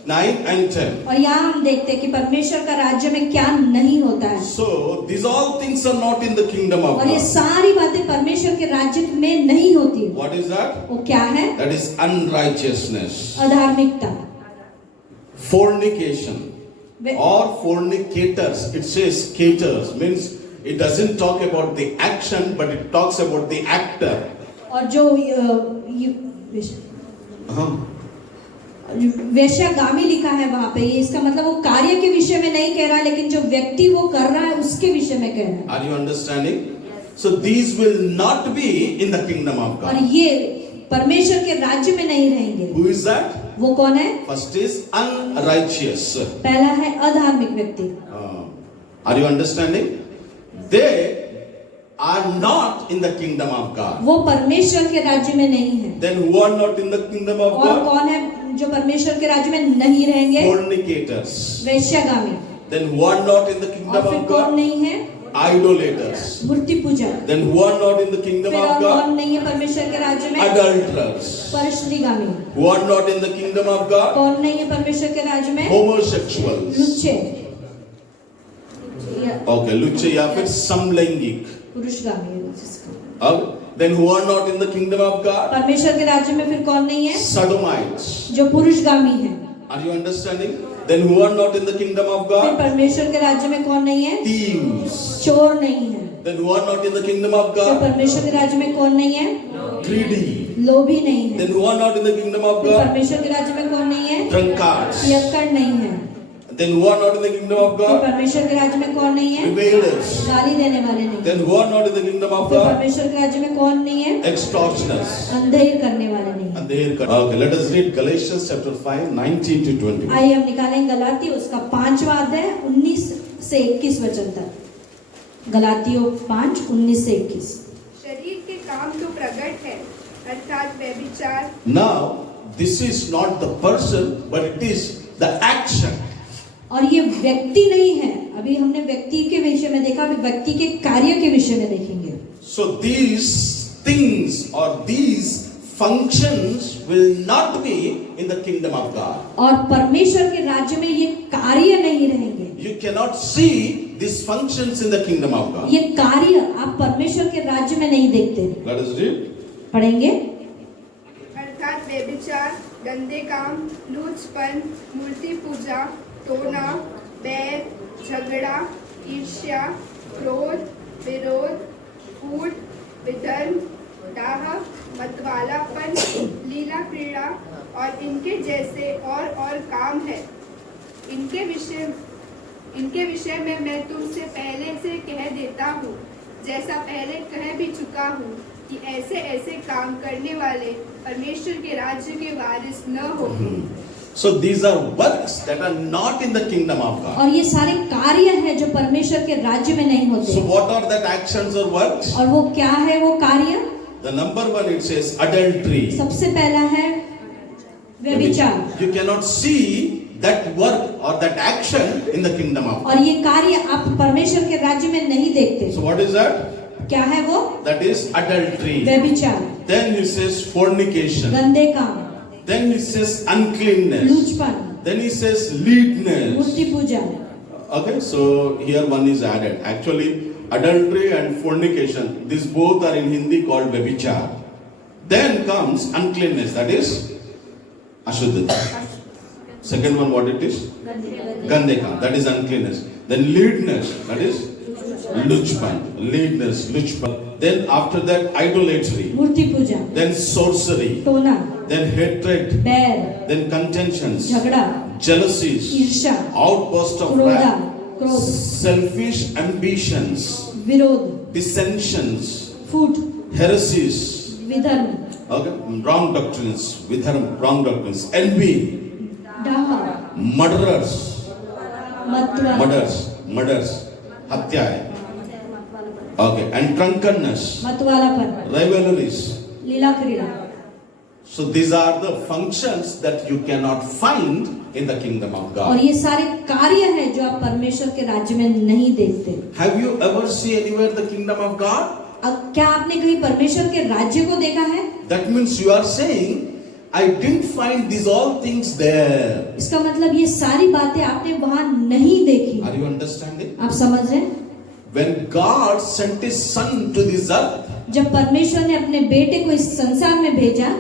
9 and 10. और यहाँ हम देखते हैं कि परमेश्वर का राज्य में क्या नहीं होता है। So these all things are not in the kingdom of और ये God. सारी बातें परमेश्वर के राज्य में नहीं होती। What is that? वो क्या है? That is unrighteousness, अधार्मिकता, fornication, or fornicators. It says caters, means it doesn't talk about the action, but it talks about the actor. और जो वेश्यागामी लिखा है वहां पे, ये इसका मतलब वो कार्य के विषय में नहीं कह रहा, लेकिन जो व्यक्ति वो कर रहा है उसके विषय में कह रहा है। Are you understanding? So these will not be in the kingdom of और God. ये परमेश्वर के राज्य में नहीं रहेंगे। Who is that? वो कौन है? First is unrighteous. पहला है अधार्मिक व्यक्ति। Are you understanding? They are not in the kingdom of God. वो परमेश्वर के राज्य में नहीं है। Then who are not in the kingdom of और God? कौन है जो परमेश्वर के राज्य में नहीं रहेंगे? Fornicators. वेश्यागामी। Then who are not in the kingdom और फिर of कौन God? नहीं है? Idolaters. Murthy Puja. Then who are not in the kingdom फिर of और God? कौन नहीं है परमेश्वर के राज्य में? Adulterers. परस्त्रीगामी। Who are not in the kingdom of God? कौन नहीं है परमेश्वर के राज्य में? Homosexuals. लुच्चे। Okay, लुच्चे या फिर समलैंगिक। पुरुषगामी है जिसका। अब then who are not in the kingdom of God? परमेश्वर के राज्य में फिर कौन नहीं है? Sodomites. जो पुरुषगामी है। Are you understanding? Then who are not in the kingdom of फिर God? परमेश्वर के राज्य में कौन नहीं है? Thieves. चोर नहीं है। Then who are not in the kingdom of जो God? परमेश्वर के राज्य में कौन नहीं है? Greedy. लोभी नहीं है। Then who are not in the kingdom of फिर God? परमेश्वर के राज्य में कौन नहीं है? Drunkards. पियक्कड़ नहीं है। Then who are not in the kingdom of फिर God? परमेश्वर के राज्य में कौन नहीं है? Revilers. गाली देने वाले नहीं। Then who are not in the kingdom of फिर God? परमेश्वर के राज्य में कौन नहीं है? Extortioners. अंधेर करने वाले नहीं। And they okay, let us read Galatians chapter 5, 19 to 20. आइए हम निकालें गलाती उसका 5वां अध्याय 19 से 21 वचन तक। गलातियों 5, 19 से 21। शरीर के काम तो प्रकट है, अर्थात व्यभिचार, Now, this is not the person, but it is the action. और ये व्यक्ति नहीं है। अभी हमने व्यक्ति के विषय में देखा, अभी व्यक्ति के कार्य के विषय में देखेंगे। So these things or these functions will not be in the kingdom of God. और परमेश्वर के राज्य में ये कार्य नहीं रहेंगे। You cannot see these functions in the kingdom of God. ये कार्य आप परमेश्वर के राज्य में नहीं देखते। Let us read. पढ़ेंगे। अर्थात व्यभिचार, गंदे काम, लूचपन, मूर्ति पूजा, टोना, बैर, झगड़ा, ईर्ष्या, क्रोध, विरोध, फूट, विधर्म, डाह, मतवालापन, लीला क्रीड़ा और इनके जैसे और काम है। इनके विषय में मैं तुमसे पहले से कह देता हूँ, जैसा पहले कह भी चुका हूँ, कि ऐसे ऐसे काम करने वाले परमेश्वर के राज्य के वारिस न हो। So these are works that are not in the kingdom of God. और ये सारे कार्य हैं जो परमेश्वर के राज्य में नहीं होते। So what are that actions or works? और वो क्या है वो कार्य? The number one, it says adultery. सबसे पहला है व्यभिचार। You cannot see that work or that action in the kingdom of God. और ये कार्य आप परमेश्वर के राज्य में नहीं देखते। So what is that? क्या है वो? That is adultery. व्यभिचार, Then he says fornication. गंदे काम, Then he says uncleanness. लूचपन, Then he says lewdness. Murthy Puja. Okay, so here one is added. Actually, adultery and fornication, these both are in Hindi called व्यभिचार. Then comes uncleanness, that is ashuddhata. Second one, what it is? Gandeka, that is uncleanness. Then lewdness, that is luchpan, lewdness, luchpan. Then after that, idolatry. Murthy Puja, Then sorcery. टोना, Then hatred. बैर, Then contentions. झगड़ा, Jealousies. ईर्ष्या, Outburst of क्रोधा, wrath. क्रोध, Selfish ambitions. विरोध, Dissensions. फूट, Heresies. विधर्म, Okay, wrong doctrines. Vidharm, wrong doctrines. Envy. डाह, Murderers. मतवाला, Murders. Hatya hai. Okay, and drunkenness. मतवालापन, Rivalries. लीला क्रीड़ा। So these are the functions that you cannot find in the kingdom of और God. ये सारे कार्य हैं जो आप परमेश्वर के राज्य में नहीं देखते। Have you ever seen anywhere the kingdom of God? अब क्या आपने कहीं परमेश्वर के राज्य को देखा है? That means you are saying, I didn't find these all things there. इसका मतलब ये सारी बातें आपने वहां नहीं देखी। Are you understanding? आप समझ रहे हैं? When God sent His Son to this earth, जब परमेश्वर ने अपने बेटे को इस संसार में भेजा,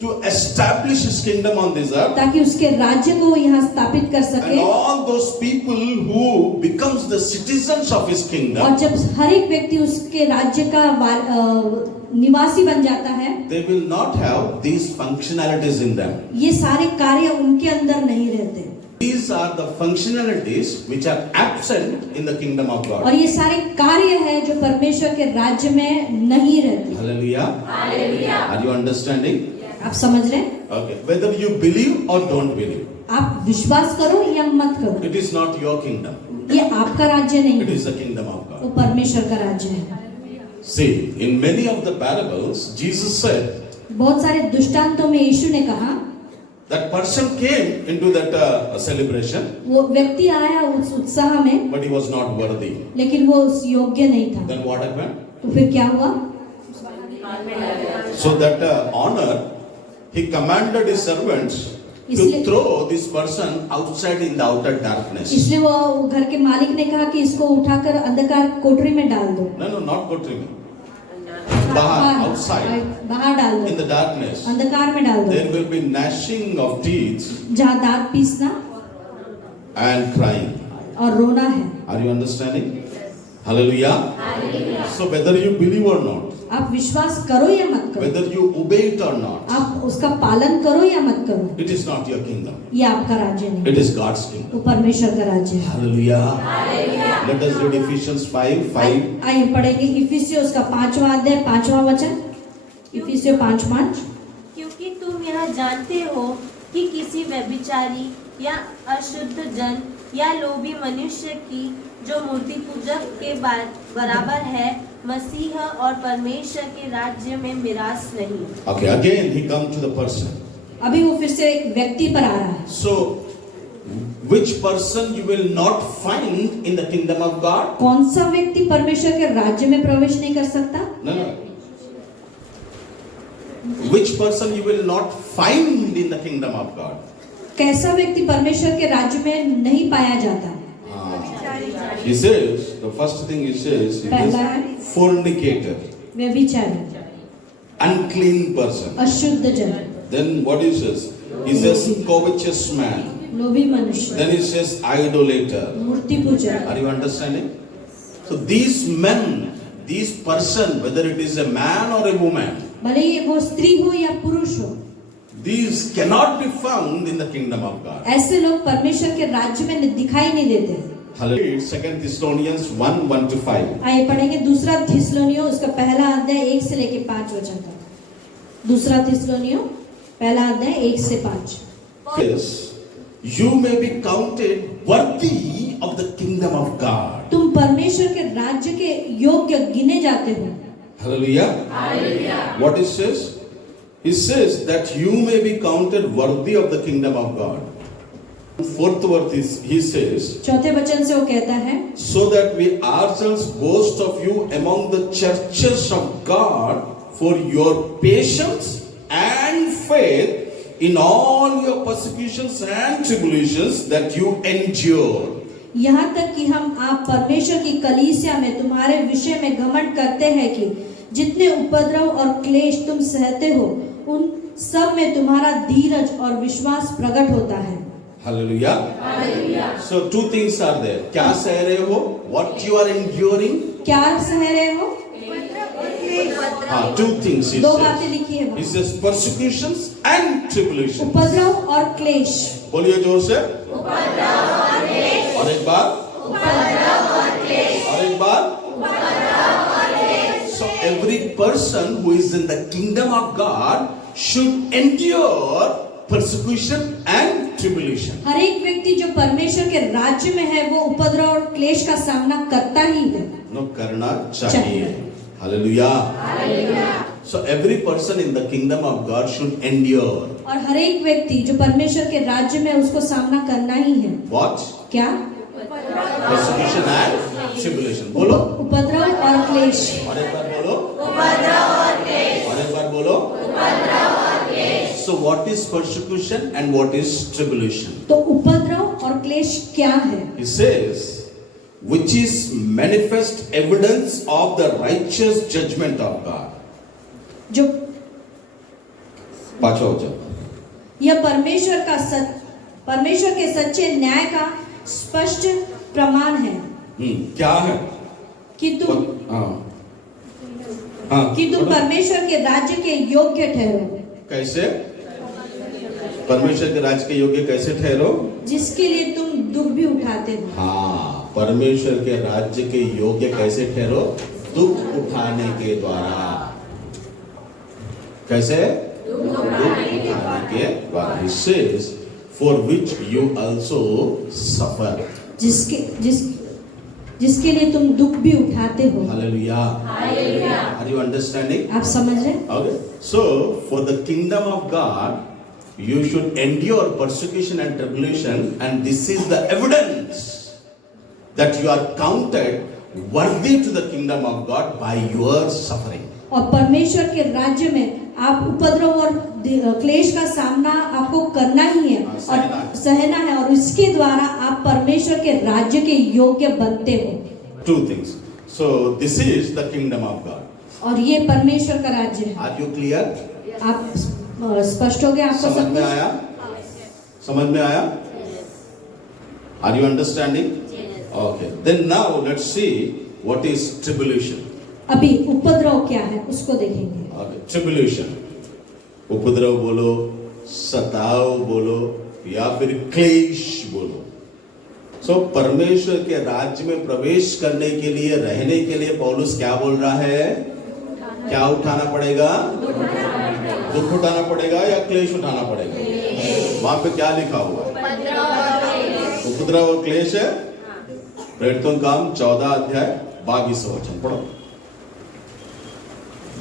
to establish his kingdom on this earth. ताकि उसके राज्य को वो यहाँ स्थापित कर And सके। all those people who becomes the citizens of his और kingdom, जब हर एक व्यक्ति उसके राज्य का निवासी बन जाता है, they will not have these functionalities in them. ये सारे कार्य उनके अंदर नहीं रहते। These are the functionalities which are absent in the kingdom of और God. ये सारे कार्य है जो परमेश्वर के राज्य में नहीं रहते। Hallelujah. Are you understanding? आप समझ रहे हैं? Okay. Whether you believe or don't believe, आप विश्वास करो या मत करो, it is not your kingdom. ये आपका राज्य नहीं It है, is the kingdom of वो God. परमेश्वर का राज्य है। See, in many of the parables, Jesus said बहुत सारे दृष्टांतों में यीशु ने कहा, that person came into that celebration, वो व्यक्ति आया उस उत्साह में, but he was not worthy. लेकिन वो उस योग्य नहीं था। Then what happened? तो फिर क्या हुआ? So that honor, he commanded his servants to इसलिए- throw this person outside in the outer darkness. इसलिए वो घर के मालिक ने कहा कि इसको उठाकर अंधकार कोठरी में डाल दो, No, not courtroom. Bahar, outside, बाहर डाल in दो, the darkness. अंधकार में डाल दो, There will be gnashing of teeth जहाँ दांत पीसना and crying. और रोना है। Are you understanding? Hallelujah. So whether you believe or not, आप विश्वास करो या मत करो, whether you obey it or not, आप उसका पालन करो या मत करो, it is not your kingdom. ये आपका राज्य नहीं, It is God's kingdom. वो परमेश्वर का राज्य है। Hallelujah. Let us read Ephesians 5:5. आइए पढ़ेंगे इफिसियों उसका 5वां अध्याय 5वां वचन। इफिसियों 5:5। क्योंकि तुम यह जानते हो कि किसी व्यभिचारी या अशुद्ध जन या लोभी मनुष्य की जो मूर्ति पूजक के बराबर है, मसीह और परमेश्वर के राज्य में मिरास नहीं। Okay, again he comes to the person. अभी वो फिर से एक व्यक्ति पर आ रहा है। So, which person you will not find in the kingdom of God? कौन सा व्यक्ति परमेश्वर के राज्य में प्रवेश नहीं कर सकता? No. Which person you will not find in the kingdom of God? कैसा व्यक्ति परमेश्वर के राज्य में नहीं पाया जाता? He says, the first thing he says, it पहला है is fornicator, व्यभिचारी, unclean person. अशुद्ध जन, Then what he says? He says covetous man. लोभी मनुष्य, Then he says idolater. मूर्ति पूजक। Are you understanding? So these men, these person, whether it is a man or a woman, भले ही वो स्त्री हो या पुरुष हो, these cannot be found in the kingdom of God. ऐसे लोग परमेश्वर के राज्य में दिखाई नहीं देते। Hallelujah. 2 Thessalonians 1:1-5. आइए पढ़ेंगे दूसरा थिस्सलुनियों उसका पहला अध्याय 1 से लेके 5 वचन तक। दूसरा थिस्सलुनियों पहला अध्याय 1 से 5। Yes, you may be counted worthy of the kingdom of God. तुम परमेश्वर के राज्य के योग्य गिने जाते हो। Hallelujah. Hallelujah. What it says? He says that you may be counted worthy of the kingdom of God. Fourth verse is, he says, चौथे वचन से वो कहता है, so that we ourselves boast of you among the churches of God for your patience and faith in all your persecutions and tribulations that you endure. यहाँ तक कि हम आप परमेश्वर की कलीसिया में तुम्हारे विषय में घमंड करते हैं कि जितने उपद्रव और क्लेश तुम सहते हो, उन सब में तुम्हारा धीरज और विश्वास प्रकट होता है। Hallelujah. Hallelujah. So two things are there. क्या सह रहे हो? What you are enduring? क्या सह रहे हो? Two things he दो says. बातें लिखी है He वहाँ। says persecutions and tribulations. उपद्रव और क्लेश। बोलिए जोर से। और एक बार। और एक बार। So every person who is in the kingdom of God should endure persecution and tribulation. हर एक व्यक्ति जो परमेश्वर के राज्य में है वो उपद्रव और क्लेश का सामना करता ही है। No, करना चाहिए. Hallelujah. Hallelujah. So every person in the kingdom of God should endure. और हर एक व्यक्ति जो परमेश्वर के राज्य में उसको सामना करना ही है। What? क्या? Persecution and tribulation. बोलो. उपद्रव और क्लेश। और एक बार बोलो. और एक बार बोलो. So what is persecution and what is tribulation? तो उपद्रव और क्लेश क्या है? He says, which is manifest evidence of the righteous judgment of God. जो पांचवा वचन। यह परमेश्वर के सच्चे न्याय का स्पष्ट प्रमाण है क्या है? कि तुम बोलो। परमेश्वर के राज्य के योग्य ठहरो। कैसे? परमेश्वर के राज्य के योग्य कैसे ठहरो? जिसके लिए तुम दुख भी उठाते हो। हाँ, परमेश्वर के राज्य के योग्य कैसे ठहरो? दुख उठाने के द्वारा। कैसे? दुख उठाने के द्वारा। He says, for which you also suffer. जिसके लिए तुम दुख भी उठाते हो। Hallelujah. Are you understanding? आप समझ रहे? Okay. So, for the kingdom of God, you should endure persecution and tribulation, and this is the evidence that you are counted worthy to the kingdom of God by your suffering. और परमेश्वर के राज्य में आप उपद्रव और क्लेश का सामना आपको करना ही है और सहना है, और इसके द्वारा आप परमेश्वर के राज्य के योग्य बनते हो। Two things. So this is the kingdom of God. और ये परमेश्वर का राज्य है। Are you clear? आप स्पष्ट हो गए? आपको समझ सब में कुछ आया? समझ में आया? Are you understanding? Okay. Then now let's see what is tribulation. अभी उपद्रव क्या है उसको देखेंगे। Okay. Tribulation. उपद्रव बोलो, सताव बोलो, या फिर क्लेश बोलो। So परमेश्वर के राज्य में प्रवेश करने के लिए, रहने के लिए पौलुस क्या बोल रहा है? क्या उठाना पड़ेगा? दुख उठाना पड़ेगा या क्लेश उठाना पड़ेगा? वहां पे क्या लिखा हुआ है? उपद्रव और क्लेश है। प्रेरितों का काम 14 अध्याय 22 वचन पढ़ो।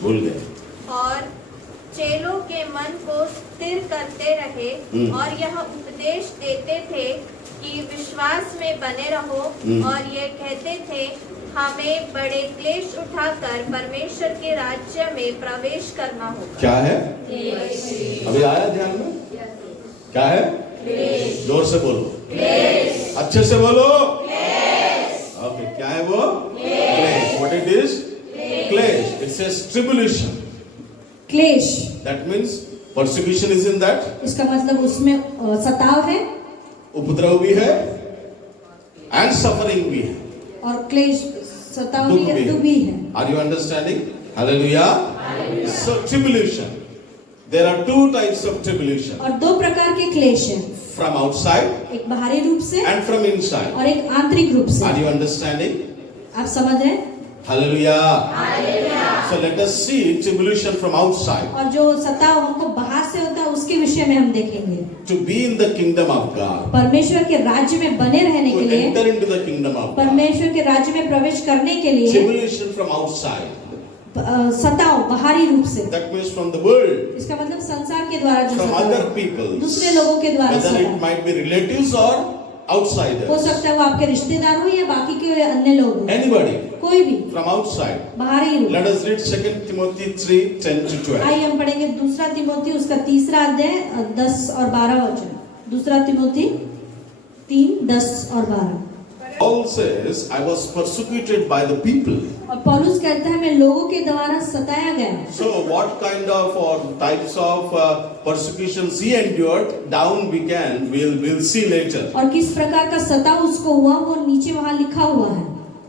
भूल गए। और चेलों के मन को स्थिर करते रहे और यह उपदेश देते थे कि विश्वास में बने रहो, और ये कहते थे हमें बड़े क्लेश उठाकर परमेश्वर के राज्य में प्रवेश करना होगा। क्या है? अभी आया ध्यान में? क्या है? जोर से बोलो, अच्छे से बोलो। ओके, क्या है वो? क्लेश। What it is? क्लेश। It says tribulation. क्लेश। That means persecution is in that. इसका मतलब उसमें सताव है, उपद्रव भी है, and suffering भी है, और क्लेश सताव भी है, दुख भी है। Are you understanding? Hallelujah. So tribulation. There are two types of tribulation. और दो प्रकार के क्लेश हैं। From outside एक बाहरी रूप से and from inside. और एक आंतरिक रूप से। Are you understanding? आप समझ रहे हैं? Hallelujah. So let us see tribulation from outside. और जो सताव हमको बाहर से होता है उसके विषय में हम देखेंगे। To be in the kingdom of God. परमेश्वर के राज्य में बने रहने To के लिए, enter into the kingdom of God. परमेश्वर के राज्य में प्रवेश करने के लिए Tribulation from outside. सताव बाहरी रूप से। That means from the world. इसका मतलब संसार के द्वारा जो From सताव, other people. दूसरे लोगों के द्वारा Whether it सताव। might be relatives or outsiders. हो सकता है वो आपके रिश्तेदार हो या बाकी के अन्य लोग हो। Anybody कोई भी from outside. बाहरी रूप। Let us read 2 Timothy 3:10 to 12. आइए हम पढ़ेंगे दूसरा तिमोथी उसका 3 अध्याय 10 और 12 वचन। दूसरा तिमोथी 3, 10 और 12। Paul says, I was persecuted by the people. और पौलुस कहता है मैं लोगों के द्वारा सताया गया। So what kind of or types of persecutions he endured, down we'll see later. और किस प्रकार का सताव उसको हुआ वो नीचे वहाँ लिखा हुआ है।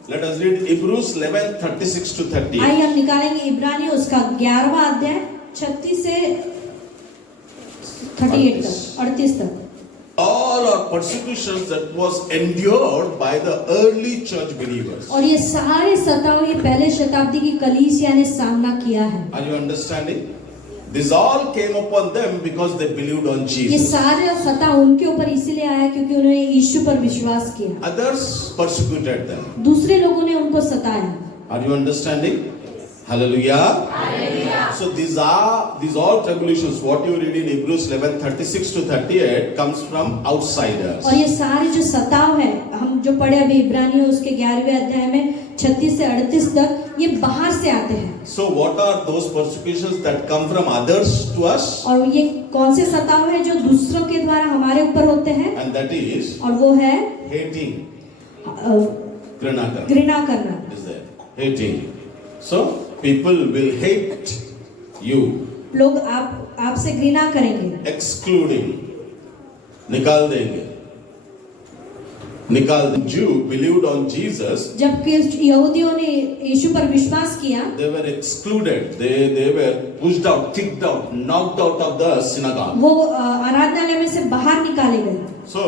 Let us read Hebrews 11:36 to 30. आइए हम निकालेंगे इब्रानियों उसका 11वां अध्याय 36 से 38 तक, 38 तक। All are persecutions that was endured by the early church believers. और ये सारे सताव ये पहले शताब्दी की कलीसिया ने सामना किया है। Are you understanding? This all came upon them because they believed on ये Jesus. सारे सताव उनके ऊपर इसीलिए आया क्योंकि उन्होंने यीशु पर विश्वास किया। Others persecuted them. दूसरे लोगों ने उनको सताया। Are you understanding? Hallelujah. So these all tribulations, what you read in Hebrews 11:36 to 38 comes from outsiders. और ये सारे जो सताव है हम जो पढ़े अभी इब्रानियों उसके 11वें अध्याय में 36 से 38 तक ये बाहर से आते हैं। So what are those persecutions that come from others to us? और ये कौन से सताव है जो दूसरों के द्वारा हमारे ऊपर होते हैं? And that is और वो है hating. घृणा करना। Is there hating? So people will hate you लोग आपसे घृणा करेंगे, excluding, निकाल देंगे, निकाल देंगे. Jew believed on Jesus. जबकि यहूदियों ने यीशु पर विश्वास किया, They were excluded. They were pushed out, kicked out, knocked out of the synagogue. वो आराधनालय में से बाहर निकाले गए. So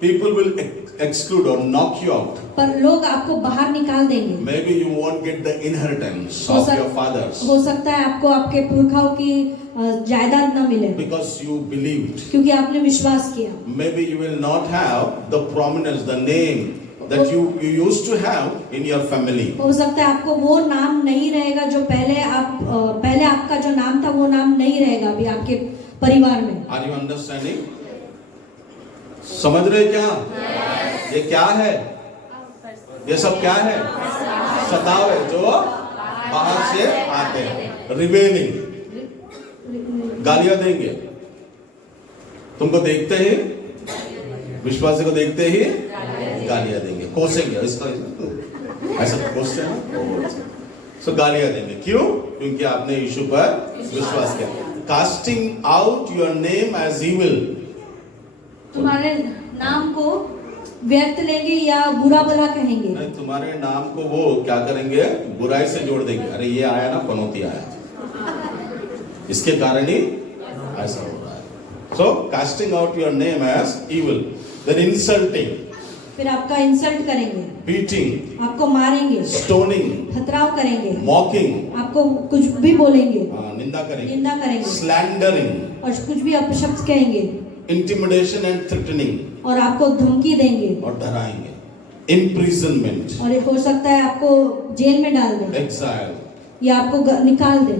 people will exclude or knock you out. पर लोग आपको बाहर निकाल देंगे. Maybe you won't get the inheritance हो of your fathers हो सकता है आपको आपके पुरखाओं की जायदाद न मिले, because you believed. क्योंकि आपने विश्वास किया. Maybe you will not have the prominence, the name that you used to have in your family. हो सकता है आपको वो नाम नहीं रहेगा जो पहले आपका जो नाम था वो नाम नहीं रहेगा अभी आपके परिवार में. Are you understanding? समझ रहे क्या? ये क्या है? ये सब क्या है? सताव है जो बाहर से आते हैं. रिवेलिंग, गालियां देंगे. तुमको देखते ही, विश्वासी को देखते ही गालियां देंगे, कोसेंगे. इसका ऐसा कोसते हैं, सो गालियां देंगे. क्यों? क्योंकि आपने यीशु पर विश्वास किया. Casting out your name as evil. तुम्हारे नाम को व्यर्थ लेंगे या बुरा भला कहेंगे. नहीं, तुम्हारे नाम को वो क्या करेंगे? बुराई से जोड़ देंगे. अरे ये आया ना, पनौती आया, इसके कारण ही ऐसा हो रहा है. So casting out your name as evil. Then insulting, फिर आपका इंसल्ट करेंगे, बीटिंग, आपको मारेंगे, स्टोनिंग, खतराव करेंगे, मॉकिंग, आपको कुछ भी बोलेंगे, निंदा करेंगे, निंदा करेंगे, स्लैंडरिंग, और कुछ भी अपशब्द कहेंगे, इंटिमिडेशन एंड थ्रेटनिंग, और आपको धमकी देंगे, और डराएंगे, इम्प्रिजनमेंट, और हो सकता है आपको जेल में डाल दें एक्साइल. या आपको निकाल दें.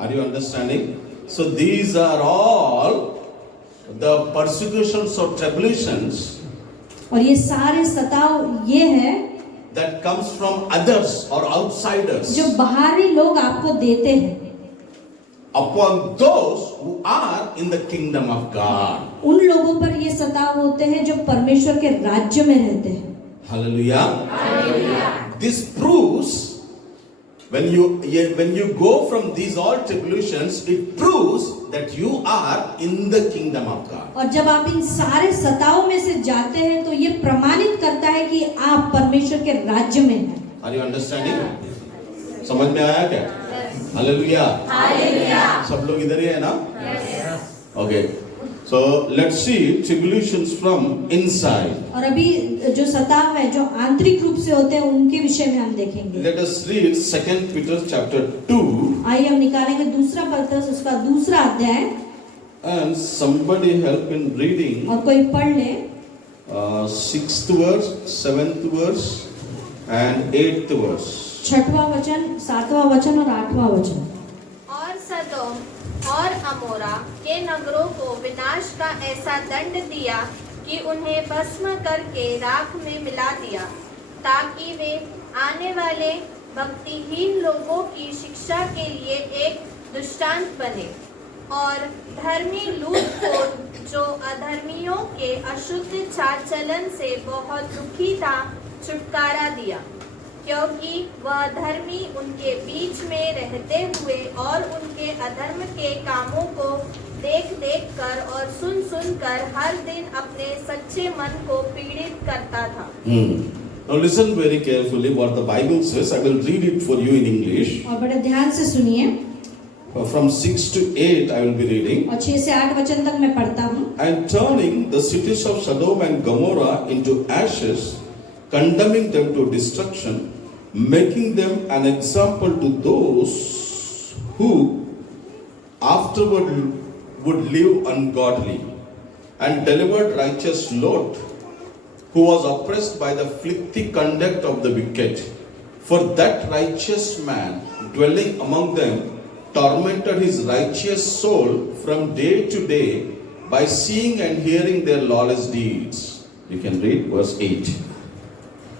Are you understanding? So these are all the persecutions or tribulations और ये सारे सताव ये है that comes from others or outsiders जो बाहरी लोग आपको देते हैं upon those who are in the kingdom of God. उन लोगों पर ये सताव होते हैं जो परमेश्वर के राज्य में रहते हैं. Hallelujah. This proves when you go from these all tribulations, it proves that you are in the kingdom of God. और जब आप इन सारे सताव में से जाते हैं तो ये प्रमाणित करता है कि आप परमेश्वर के राज्य में हैं. Are you understanding? समझ में आया क्या? हालेलुया. सब लोग इधर ही है ना? Okay. So let's see tribulations from inside. और अभी जो सताव है जो आंतरिक रूप से होते हैं उनके विषय में हम देखेंगे. Let us read 2 Peter chapter 2. आइए हम निकालेंगे दूसरा पत्रस उसका दूसरा अध्याय. And somebody help in reading और कोई पढ़ ले 6th verse, 7th verse and 8th verse. 6वां वचन, 7वां वचन और 8वां वचन. और सदोम और अमोरा के नगरों को विनाश का ऐसा दंड दिया कि उन्हें भस्म करके राख में मिला दिया, ताकि वे आने वाले भक्तिहीन लोगों की शिक्षा के लिए एक दृष्टांत बने, और धर्मी लूत को जो अधर्मियों के अशुद्ध चाल चलन से बहुत दुखी था छुटकारा दिया, क्योंकि वह धर्मी उनके बीच में रहते हुए और उनके अधर्म के कामों को देख देख कर और सुन सुन कर हर दिन अपने सच्चे मन को पीड़ित करता था. Now listen very carefully what the Bible says. I will read it for you in English. और बड़े ध्यान से सुनिए. From 6 to 8 I will be reading. और 6 से 8 वचन तक मैं पढ़ता हूँ. And turning the cities of Sodom and Gomorrah into ashes, condemning them to destruction, making them an example to those who afterward would live ungodly, and delivered righteous Lot, who was oppressed by the filthy conduct of the wicked. For that righteous man dwelling among them tormented his righteous soul from day to day by seeing and hearing their lawless deeds. You can read verse 8.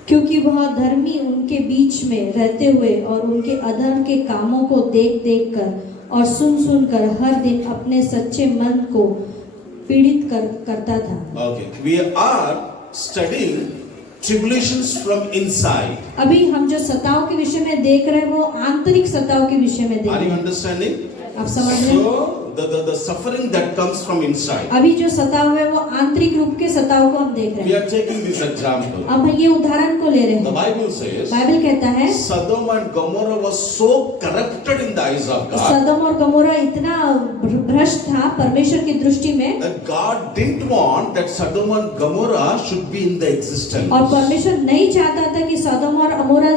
क्योंकि वह धर्मी उनके बीच में रहते हुए और उनके अधर्म के कामों को देख देख कर और सुन सुन कर हर दिन अपने सच्चे मन को पीड़ित करता था. Okay, we are studying tribulations from inside. अभी हम जो सताव के विषय में देख रहे हैं वो आंतरिक सताव के विषय में देख Are रहे you हैं. understanding? आप समझ रहे हैं? So the suffering that comes from inside. अभी जो सताव है वो आंतरिक रूप के सताव को हम देख रहे We हैं। are taking this example. अब हम ये उदाहरण को ले रहे The हैं। Bible says बाइबल कहता है Sodom and Gomorrah was so corrupted in the eyes of God सदम और गमोरा इतना भ्रष्ट था परमेश्वर की दृष्टि में, that God didn't want that Sodom and Gomorrah should be in the existence. और परमेश्वर नहीं चाहता था कि सदम और अमोरा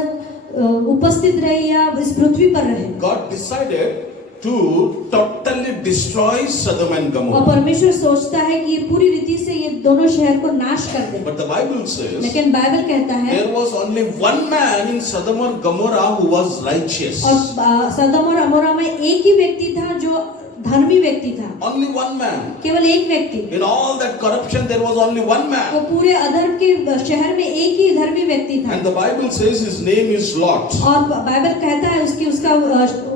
उपस्थित रहे या इस पृथ्वी पर रहे। God decided to totally destroy Sodom and और Gomorrah. परमेश्वर सोचता है कि ये पूरी रीति से ये दोनों शहर को नाश कर दे, But the Bible says लेकिन बाइबल कहता है there was only one man in Sodom and Gomorrah who was righteous. और सदम और अमोरा में एक ही व्यक्ति था जो धर्मी व्यक्ति था, Only one man. केवल एक व्यक्ति। In all that corruption, there was only one वो man. पूरे अधर्म के शहर में एक ही धर्मी व्यक्ति था। And the Bible says his name is Lot, और बाइबल कहता है उसका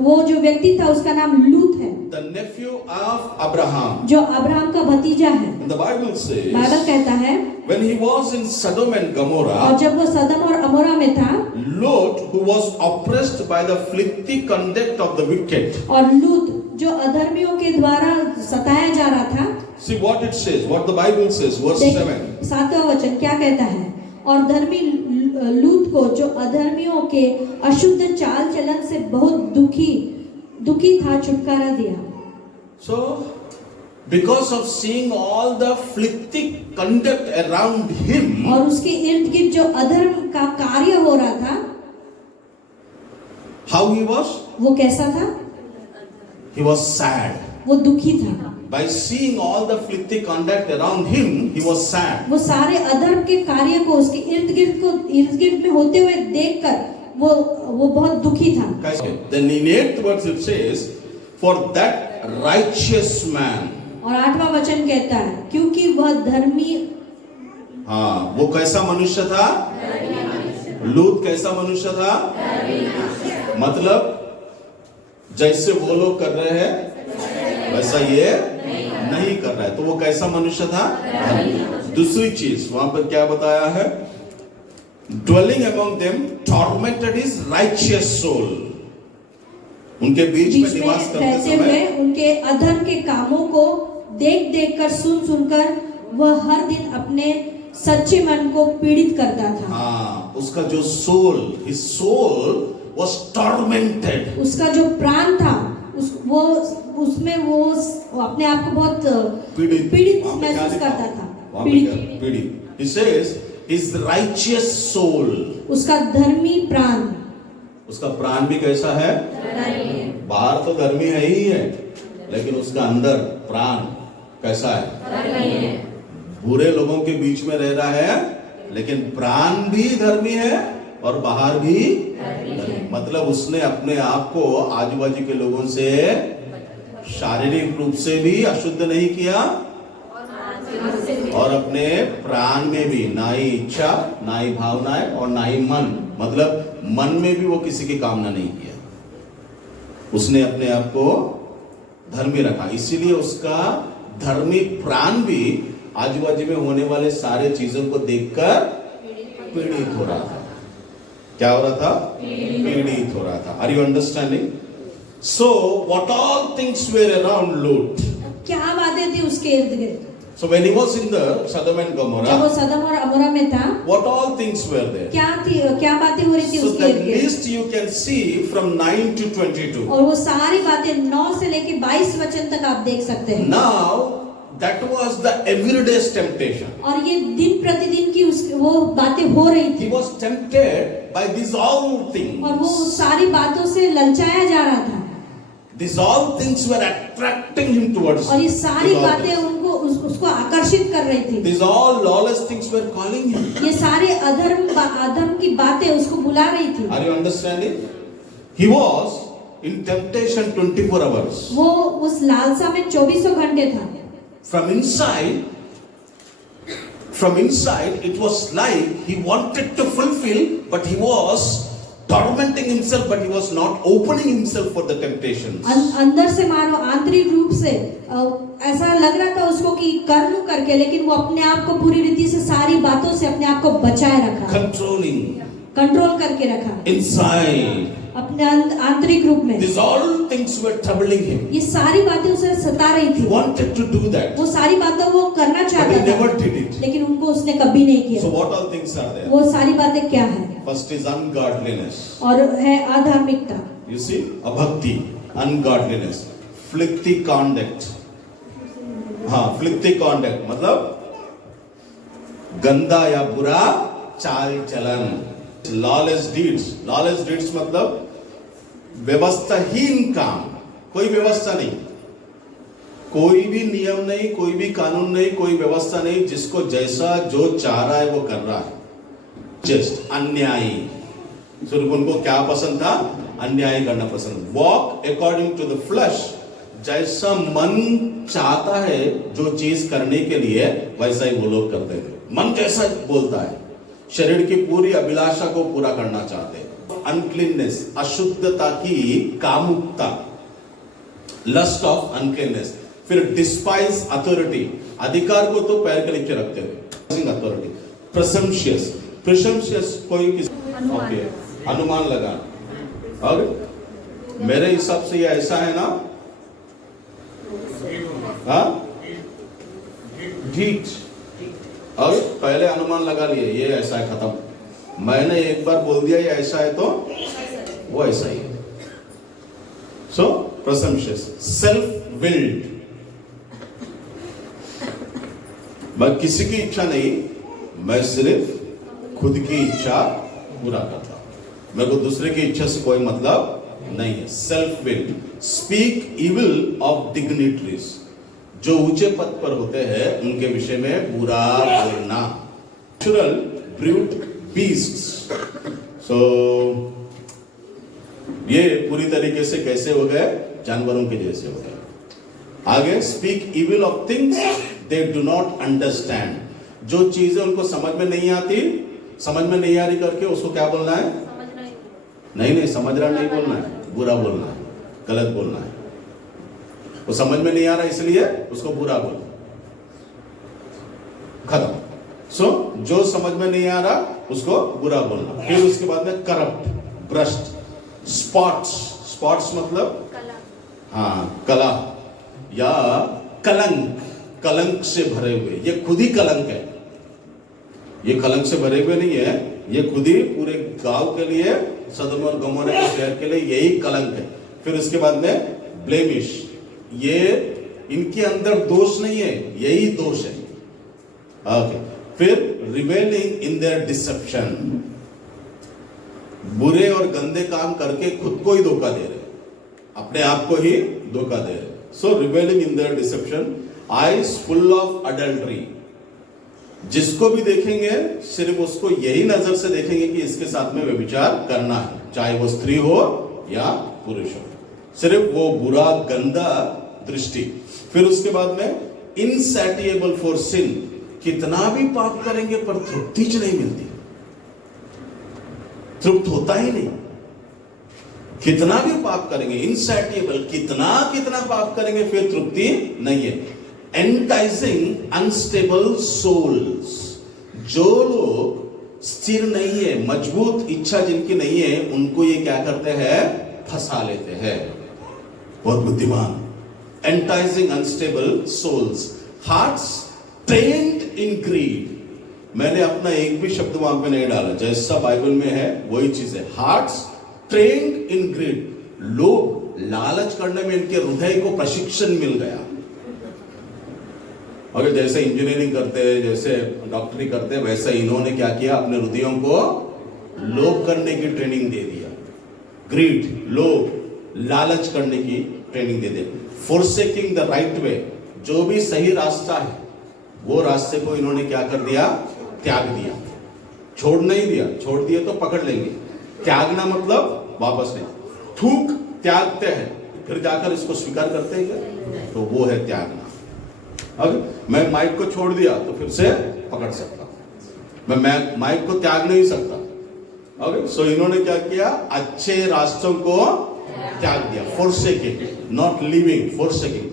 वो जो व्यक्ति था उसका नाम लूत है, the nephew of Abraham. जो अब्राहम का भतीजा है। And the Bible says Bible कहता है when he was in Sodom and और Gomorrah, जब वो सदम और अमोरा में था, Lot, who was oppressed by the filthy conduct of the wicked. और लूत जो अधर्मियों के द्वारा सताया जा रहा था, See what it says, what the Bible says, verse 7. 7वां वचन क्या कहता है? और धर्मी लूत को जो अधर्मियों के अशुद्ध चाल चलन से बहुत दुखी था छुटकारा दिया। So, because of seeing all the filthy conduct around him, और उसके इर्द गिर्द जो अधर्म का कार्य हो रहा था, how he was? वो कैसा था? He was sad. वो दुखी था। By seeing all the filthy conduct around him, he was sad. वो सारे अधर्म के कार्य को उसके इर्द गिर्द में होते हुए देखकर वो बहुत दुखी था। Then in 8th verse it says, for that righteous man. और 8वां वचन कहता है क्योंकि वह धर्मी। हाँ, वो कैसा मनुष्य था? लूत कैसा मनुष्य था? मतलब जैसे वो लोग कर रहे हैं वैसा ये नहीं कर रहा है, तो वो कैसा मनुष्य था? दूसरी चीज वहां पर क्या बताया है? Dwelling among them tormented his righteous soul. उनके बीच में निवास करते रहते हुए समय उनके अधर्म के कामों को देख कर सुनकर वह हर दिन अपने सच्चे मन को पीड़ित करता था। हाँ, उसका जो soul, his soul was tormented. उसका जो प्राण था उसमें वो अपने आप को बहुत पीड़ित महसूस करता था। पीड़ित। He says his righteous soul. उसका धर्मी प्राण। उसका प्राण भी कैसा है? बाहर तो धर्मी है ही है, लेकिन उसका अंदर प्राण कैसा है? बुरे लोगों के बीच में रह रहा है, लेकिन प्राण भी धर्मी है और बाहर भी मतलब उसने अपने आप को आजू बाजू के लोगों से शारीरिक रूप से भी अशुद्ध नहीं किया और अपने प्राण में भी ना ही इच्छा, ना ही भावनाएं और ना ही मन, मतलब मन में भी वो किसी की कामना नहीं किया। उसने अपने आप को धर्मी रखा, इसीलिए उसका धर्मी प्राण भी आजू बाजू में होने वाले सारे चीजों को देखकर पीड़ित हो रहा था। क्या हो रहा था? पीड़ित हो रहा था। Are you understanding? So what all things were around Lot? क्या बातें थी उसके इर्द गिर्द? So when he was in the Sodom and जब वो Gomorrah, सदम और अमोरा में था, what all things were there? क्या बातें हो रही थी So उसके the इर्द गिर्द? list you can see from 9 to 22. और वो सारी बातें 9 से लेके 22 वचन तक आप देख सकते हैं। Now that was the everyday's temptation. और ये दिन प्रतिदिन की वो बातें हो रही He थी was tempted by these all things. और वो सारी बातों से ललचाया जा रहा था These all things were attracting him towards. और ये सारी these all बातें things. उनको उसको आकर्षित कर रही थी। These all lawless things were calling him. ये सारे अधर्म की बातें उसको बुला रही थी। Are you understanding? He was in temptation 24 hours. वो उस लालसा में 24 घंटे था। From inside, it was like he wanted to fulfill, but he was tormenting himself, but he was not opening himself for the temptations. अंदर से मानो आंतरिक रूप से ऐसा लग रहा था उसको कि कर लूं करके, लेकिन वो अपने आप को पूरी रीति से सारी बातों से अपने आप को बचाए रखा, Controlling कंट्रोल करके रखा। inside. अपने आंतरिक रूप में These all things were troubling him. ये सारी बातें उसे सता रही He थी। wanted to do that, वो सारी बातें वो करना but चाहता he never था, did it. लेकिन उनको उसने कभी नहीं So किया। what all things are there? वो सारी बातें क्या है? First is ungodliness. और है अधार्मिकता, You see, abhakti, ungodliness, filthy conduct. हाँ, filthy conduct मतलब गंदा या बुरा चाल चलन। लॉलेस डीड्स मतलब व्यवस्थाहीन काम, कोई व्यवस्था नहीं, कोई भी नियम नहीं, कोई भी कानून नहीं, कोई व्यवस्था नहीं, जिसको जैसा जो चाह रहा है वो कर रहा है। जस्ट अन्यायी, सिर्फ उनको क्या पसंद था? अन्याय करना पसंद। Walk according to the flesh, जैसा मन चाहता है जो चीज करने के लिए वैसा ही वो लोग करते थे। मन जैसा बोलता है, शरीर की पूरी अभिलाषा को पूरा करना चाहते हैं। अनक्लीननेस, अशुद्धता की कामुकता, लस्ट ऑफ अनक्लीननेस। फिर डिस्पाइज अथॉरिटी, अधिकार को तो पैर के नीचे रखते थे। अथॉरिटी, प्रिसम्पशियस कोई ओके, अनुमान लगा। और मेरे हिसाब से ये ऐसा है ना, हाँ ठीक, और पहले अनुमान लगा लिए ये ऐसा है, खत्म। मैंने एक बार बोल दिया ये ऐसा है तो वो ऐसा ही है। सो प्रिसम्पशियस, सेल्फ विल्ड, मैं किसी की इच्छा नहीं, मैं सिर्फ खुद की इच्छा पूरा करता हूं, मेरे को दूसरे की इच्छा से कोई मतलब नहीं है। Self will, speak evil of dignitaries, जो ऊंचे पद पर होते हैं उनके विषय में बुरा बोलना। नेचुरल ब्रूट बीस्ट्स, सो ये पूरी तरीके से कैसे हो गए? जानवरों के जैसे हो गए। आगे, speak evil of things they do not understand, जो चीजें उनको समझ में नहीं आती, समझ में नहीं आ रही करके उसको क्या बोलना है? नहीं, समझ रहा नहीं बोलना है, बुरा बोलना है, गलत बोलना है। वो समझ में नहीं आ रहा इसलिए उसको बुरा बोल, खत्म। सो जो समझ में नहीं आ रहा उसको बुरा बोलना। फिर उसके बाद में करप्ट, भ्रष्ट, स्पॉट्स मतलब हाँ कला या कलंक से भरे हुए। ये खुद ही कलंक है, ये कलंक से भरे हुए नहीं है, ये खुद ही पूरे गांव के लिए, सदम और गमोरा के शहर के लिए यही कलंक है। फिर उसके बाद में ब्लेमिश, ये इनके अंदर दोष नहीं है, यही दोष है। ओके, फिर रिवेलिंग इन देयर डिसेप्शन, बुरे और गंदे काम करके खुद को ही धोखा दे रहे, अपने आप को ही धोखा दे रहे। So revelling in their deception, eyes full of adultery, जिसको भी देखेंगे सिर्फ उसको यही नजर से देखेंगे कि इसके साथ में व्यभिचार करना है, चाहे वो स्त्री हो या पुरुष हो, सिर्फ वो बुरा गंदा दृष्टि। फिर उसके बाद में इनसैटिएबल फॉर सिन, कितना भी पाप करेंगे पर तृप्ति नहीं मिलती, तृप्त होता ही नहीं। कितना भी पाप करेंगे, इनसैटिएबल, कितना पाप करेंगे फिर तृप्ति नहीं है। एंटाइजिंग अनस्टेबल सोल्स, जो लोग स्थिर नहीं है, मजबूत इच्छा जिनकी नहीं है, उनको ये क्या करते हैं? फंसा लेते हैं। बहुत बुद्धिमान। Enticing unstable souls, hearts trained in greed, मैंने अपना एक भी शब्द वहां पे नहीं डाला, जैसा बाइबल में है वही चीज है। हार्ट्स ट्रेन्ड इन ग्रीड, लोग लालच करने में इनके हृदय को प्रशिक्षण मिल गया। अगर जैसे इंजीनियरिंग करते हैं, जैसे डॉक्टरी करते हैं, वैसे इन्होंने क्या किया? अपने हृदयों को लोभ करने की ट्रेनिंग दे दिया। ग्रीड, लोभ, लालच करने की ट्रेनिंग दे दिया। फोरसेकिंग द राइट वे, जो भी सही रास्ता है वो रास्ते को इन्होंने क्या कर दिया? त्याग दिया। छोड़ नहीं दिया, छोड़ दिए तो पकड़ लेंगे। त्यागना मतलब वापस नहीं। थूक त्यागते हैं, फिर जाकर इसको स्वीकार करते हैं, तो वो है त्यागना। अब मैं माइक को छोड़ दिया तो फिर से पकड़ सकता, मैं माइक को त्याग नहीं सकता। ओके, सो इन्होंने क्या किया? अच्छे रास्तों को त्याग दिया। फोरसेकिंग, नॉट लिविंग, फोरसेकिंग।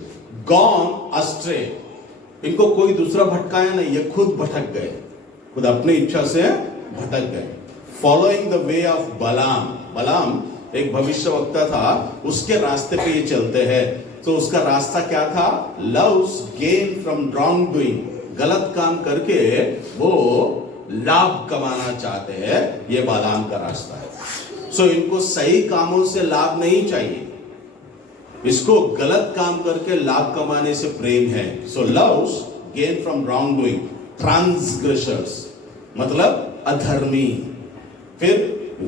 गॉन अस्ट्रे, इनको कोई दूसरा भटकाया नहीं, ये खुद भटक गए, खुद अपनी इच्छा से भटक गए। फॉलोइंग द वे ऑफ बलाम, बलाम एक भविष्यवक्ता था, उसके रास्ते पे ये चलते हैं। तो उसका रास्ता क्या था? Loves gain from wrong doing, गलत काम करके वो लाभ कमाना चाहते हैं। ये बालाम का रास्ता है। सो इनको सही कामों से लाभ नहीं चाहिए, इसको गलत काम करके लाभ कमाने से प्रेम है। So loves gain from wrong doing, transgressors मतलब अधर्मी। फिर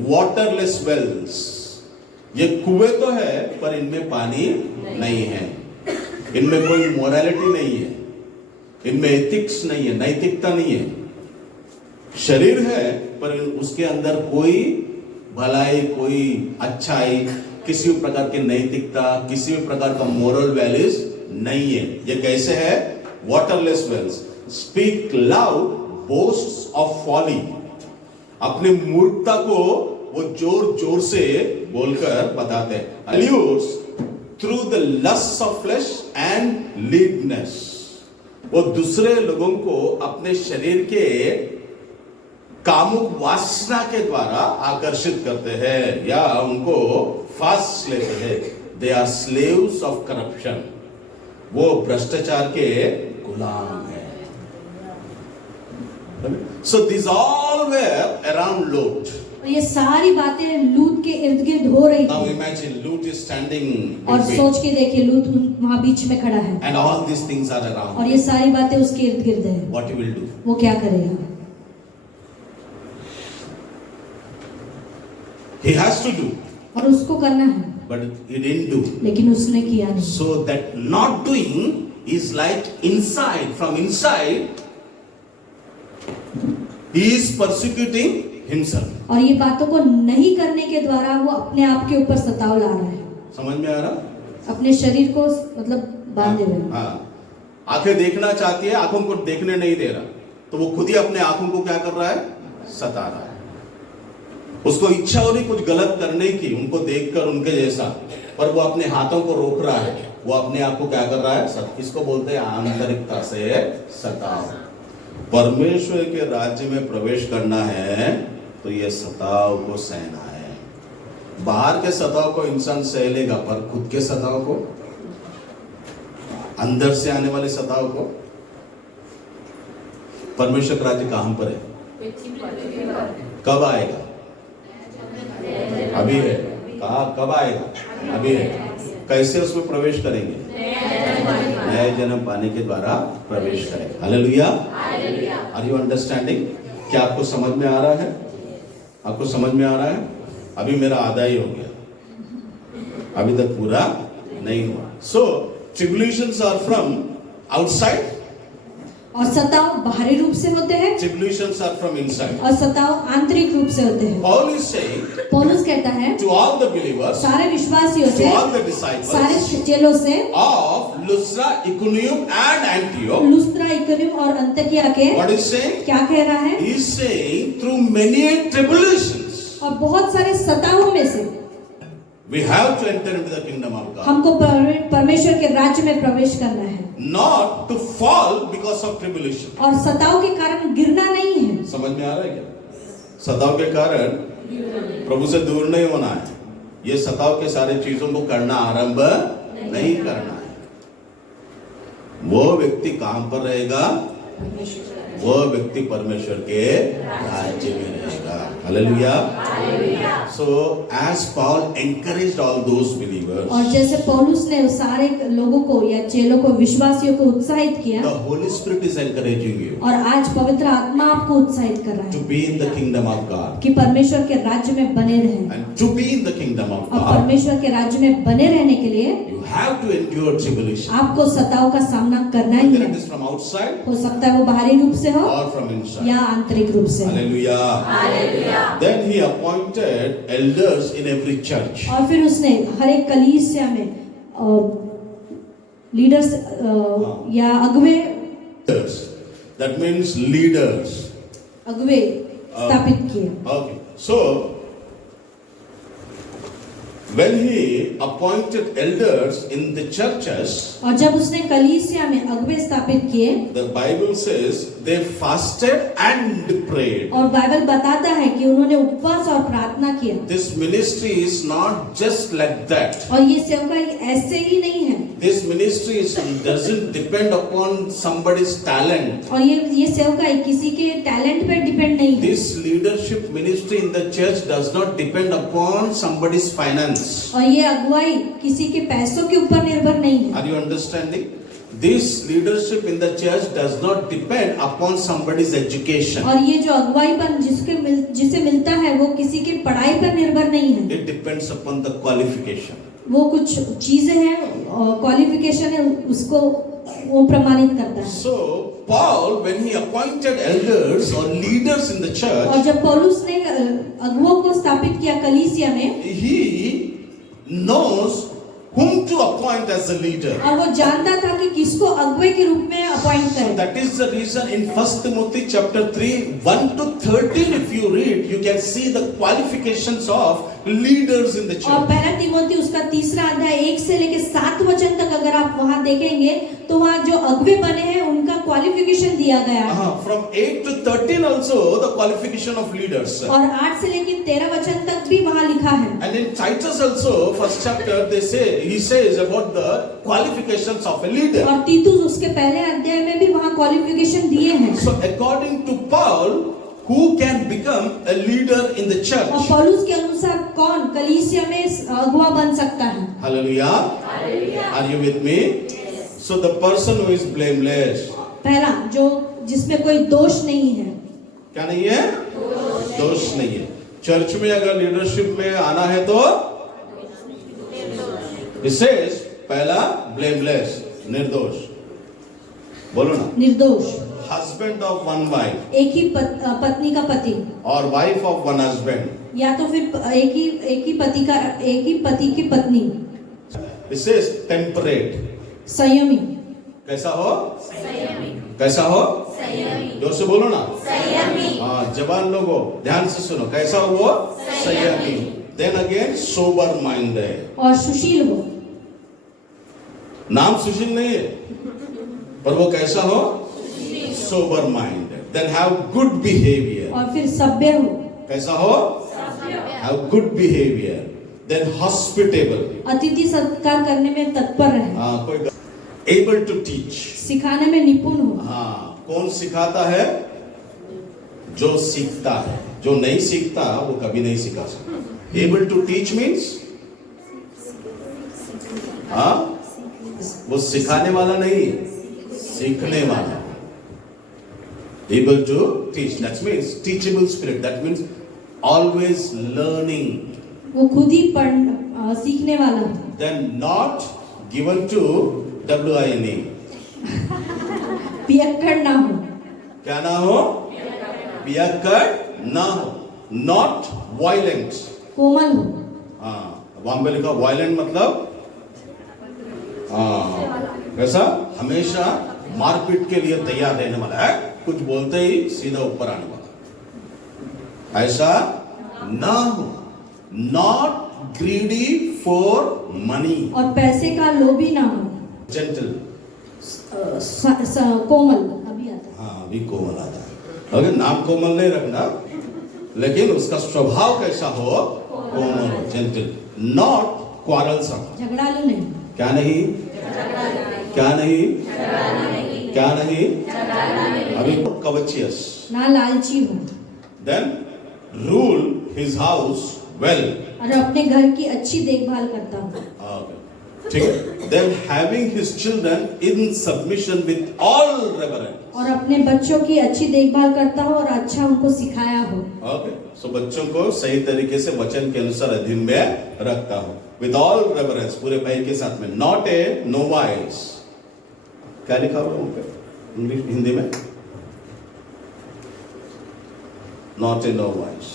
वाटरलेस वेल्स, ये कुएं तो है पर इनमें पानी नहीं है, इनमें कोई मोरालिटी नहीं है, इनमें एथिक्स नहीं है, नैतिकता नहीं है। शरीर है पर उसके अंदर कोई भलाई, कोई अच्छाई, किसी भी प्रकार की नैतिकता, किसी भी प्रकार का मोरल वैल्यूज नहीं है। ये कैसे है? Waterless wells. Speak loud boasts of folly, अपनी मूर्खता को वो जोर जोर से बोलकर बताते हैं। Allures through the lust of flesh and lewdness, वो दूसरे लोगों को अपने शरीर के कामुक वासना के द्वारा आकर्षित करते हैं या उनको फास्ट लेते हैं। They are slaves of corruption, वो भ्रष्टाचार के गुलाम हैं। So this all were around lot. ये सारी बातें लूत के इर्द गिर्द हो रही नाउ थी। इमेजिन लूट इज स्टैंडिंग और सोच के देखिए लूत वहां बीच में खड़ा है and all this things are और अराउंड। ये सारी बातें उसके इर्द गिर्द है। What he will do? वो क्या करेगा? He has to do, और उसको करना है, but he didn't do. लेकिन उसने किया नहीं। So that not doing is like inside, from inside, he is persecuting himself. और ये बातों को नहीं करने के द्वारा वो अपने आप के ऊपर सताव ला रहा है, समझ में आ रहा? अपने शरीर को मतलब बांधे हुए। हाँ, आंखें देखना चाहती है, आंखों को देखने नहीं दे रहा, तो वो खुद ही अपने आंखों को क्या कर रहा है? सता रहा है। उसको इच्छा हो रही कुछ गलत करने की, उनको देखकर उनके जैसा, पर वो अपने हाथों को रोक रहा है। वो अपने आप को क्या कर रहा है? इसको बोलते हैं आंतरिकता से सताव। परमेश्वर के राज्य में प्रवेश करना है तो ये सताव को सहना है। बाहर के सताव को इंसान सह लेगा, पर खुद के सताव को, अंदर से आने वाले सताव को, परमेश्वर का राज्य कहां पर है? कब आएगा? अभी है। कहा कब आएगा? अभी है। कैसे उसमें प्रवेश करेंगे? नए जन्म पाने के द्वारा प्रवेश करेंगे। हालेलुया। Are you understanding? क्या आपको समझ में आ रहा है? आपको समझ में आ रहा है? अभी मेरा आधा ही हो गया, अभी तक पूरा नहीं हुआ। सो ट्रिब्यूलेशंस आर फ्रॉम आउटसाइड और सताव बाहरी रूप से होते हैं Tribulations are from inside. और सताव आंतरिक रूप से होते हैं। Paul is saying पौलुस कहता है to all the believers, सारे विश्वासियों to से, all the disciples सारे चेलों से of Lystra, Iconium and Antioch, लुस्त्रा, इकोनियम और अंतकिया के what is saying? क्या कह रहा है? He is saying through many tribulations, और बहुत सारे सतावों में से we have to enter into the kingdom of God. हमको परमेश्वर के राज्य में प्रवेश करना है, Not to fall because of tribulation. और सताव के कारण गिरना नहीं है। समझ में आ रहा है क्या? सताव के कारण प्रभु से दूर नहीं होना है। ये सताव के सारे चीजों को करना आरंभ नहीं करना है। वो व्यक्ति कहां पर रहेगा? वो व्यक्ति परमेश्वर के राज्य में रहेगा। Hallelujah. So as Paul encouraged all those believers, और जैसे पौलुस ने उस सारे लोगों को या चेलों को, विश्वासियों को उत्साहित किया, the Holy Spirit is encouraging you और आज पवित्र आत्मा आपको उत्साहित कर रहा to है be in the kingdom of God. कि परमेश्वर के राज्य में बने रहें। And to be in the kingdom of और God, परमेश्वर के राज्य में बने रहने के लिए you have to endure tribulation. आपको सताव का सामना करना ही Whether है। it is from outside हो सकता है वो बाहरी रूप से हो or from inside. या आंतरिक रूप से। Hallelujah. Then he appointed elders in every church. और फिर उसने हर एक कलीसिया में लीडर्स या अगुवे, That means leaders. स्थापित किए। Okay. So when he appointed elders in the churches, और जब उसने कलीसिया में अगुवे स्थापित किए, the Bible says they fasted and prayed. और बाइबल बताता है कि उन्होंने उपवास और प्रार्थना किया। This ministry is not just like that. और ये सेवकाई ऐसे ही नहीं है। This ministry doesn't depend upon somebody's talent. और ये सेवकाई किसी के टैलेंट पे डिपेंड नहीं है। This leadership ministry in the church does not depend upon somebody's finance. और ये अगुवाई किसी के पैसों के ऊपर निर्भर नहीं है। Are you understanding? This leadership in the church does not depend upon somebody's education. और ये जो अगुवाईपन जिसे मिलता है वो किसी के पढ़ाई पर निर्भर नहीं है। It depends upon the qualification. वो कुछ चीजें हैं, क्वालिफिकेशन है, उसको वो प्रमाणित करता है। So Paul, when he appointed elders or leaders in the और church, जब पौलुस ने अगुवों को स्थापित किया कलीसिया में, he knows whom to appoint as a leader. और वो जानता था कि किसको अगुवे के रूप में अपॉइंट So करे। that is the reason in 1 Timothy chapter 3, 1 to 13, if you read, you can see the qualifications of leaders in the और church. पहला तिमोथी उसका 3 अध्याय 1 से लेकर 7 वचन तक अगर आप वहां देखेंगे तो वहां जो अगुवे बने हैं उनका क्वालिफिकेशन दिया गया है। From 8 to 13 also the qualification of leaders. और 8 से लेकर 13 वचन तक भी वहां लिखा है। And in Titus also, first chapter, he says about the qualifications of a leader. और तीतुस उसके पहले अध्याय में भी वहां क्वालिफिकेशन दिए हैं। So according to Paul, who can become a leader in the और church? पौलुस के अनुसार कौन कलीसिया में अगुवा बन सकता है? Hallelujah. Are you with me? So the person who is blameless. पहला जो जिसमें कोई दोष नहीं है। क्या नहीं है? दोष नहीं है। चर्च में अगर लीडरशिप में आना है तो विशेष पहला ब्लेमलेस, निर्दोष। बोलो ना। निर्दोष। हस्बैंड ऑफ वन वाइफ, एक ही पत्नी का पति, और वाइफ ऑफ वन हस्बैंड, या तो फिर एक ही पति की पत्नी। विशेष टेम्परेट, संयमी। कैसा हो? कैसा हो? जोर से बोलो ना। हाँ, जवान लोगों ध्यान से सुनो, कैसा हो वो? संयमी। देन अगेन सोबर माइंडेड, और सुशील हो। नाम सुशील नहीं है पर वो कैसा हो? Sober minded. Then have good behaviour, और फिर सभ्य हो। कैसा हो? Have good behaviour. Then hospitable, अतिथि सत्कार करने में तत्पर रहे। हाँ, कोई एबल टू टीच, सिखाने में निपुण हो। हाँ, कौन सिखाता है? जो सीखता है। जो नहीं सीखता वो कभी नहीं सिखा सकता। एबल टू टीच मीन्स, हाँ, वो सिखाने वाला नहीं, सीखने वाला। Able to teach, that means teachable spirit, that means always learning. वो खुद ही सीखने वाला हो। Then not given to WINE, पियक्कड़ ना हो। क्या ना हो? पियक्कड़ ना हो। Not violent, कोमल हो। हाँ, वहां पे लिखा violent मतलब कैसा? हमेशा मारपीट के लिए तैयार रहने वाला है, कुछ बोलते ही सीधा ऊपर आने वाला, ऐसा ना हो। नॉट ग्रीडी फॉर मनी, और पैसे का लोभी ना हो। जेंटल, कोमल अभी आता है। हाँ, अभी कोमल आता है। अगर नाम कोमल नहीं रखना, लेकिन उसका स्वभाव कैसा हो? कोमल, जेंटल। नॉट क्वारलसम, झगड़ालू नहीं। क्या नहीं? क्या नहीं? क्या नहीं? अभी कवचियस। ना लालची हो। Then rule his house well. और अपने घर की अच्छी देखभाल करता हो। ठीक है। Then having his children in submission with all reverence. और अपने बच्चों की अच्छी देखभाल करता हो और अच्छा उनको सिखाया हो। Okay. So बच्चों को सही तरीके से वचन के अनुसार अधीन में रखता हो। With all reverence, पूरे भाई के साथ में। Not a novice. क्या लिखा हुआ वहाँ पे? इंग्लिश, हिंदी में? Not a novice.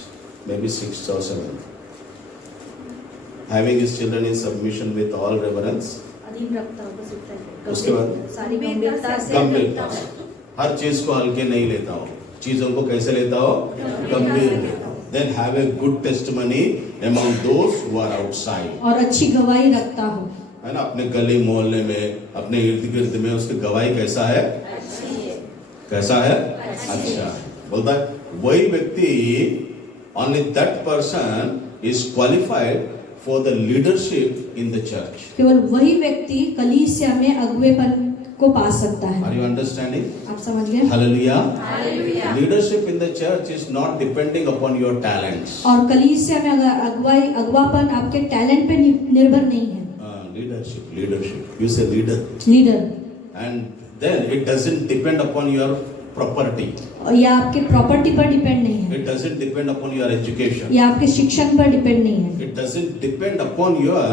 Maybe 6 or 7. Having his children in submission with all reverence. अधीन रखता हो, बस इतना ही। उसके बाद? सारी गंभीरता से। गंभीरता से। हर चीज को हल्के नहीं लेता हो, चीजों को कैसे लेता हो? गंभीर लेता हो। then have a good testimony among those who are outside. और अच्छी गवाही रखता हो। है ना, अपने गली मोहल्ले में, अपने इर्द गिर्द में उसकी गवाही कैसा है? कैसा है? अच्छा। बोलता है वही व्यक्ति, only that person is qualified for the leadership in the church. केवल वही व्यक्ति कलीसिया में अगुवेपन को पा सकता है। Are you understanding? आप समझ गए? Hallelujah. Hallelujah. Leadership in the church is not depending upon your talents. और कलीसिया में अगर अगवापन आपके टैलेंट पे निर्भर नहीं है। Leadership. You say leader. Leader. And then it doesn't depend upon your property. और ये आपके प्रॉपर्टी पर डिपेंड नहीं है। It doesn't depend upon your education. ये आपके शिक्षण पर डिपेंड नहीं है। It doesn't depend upon your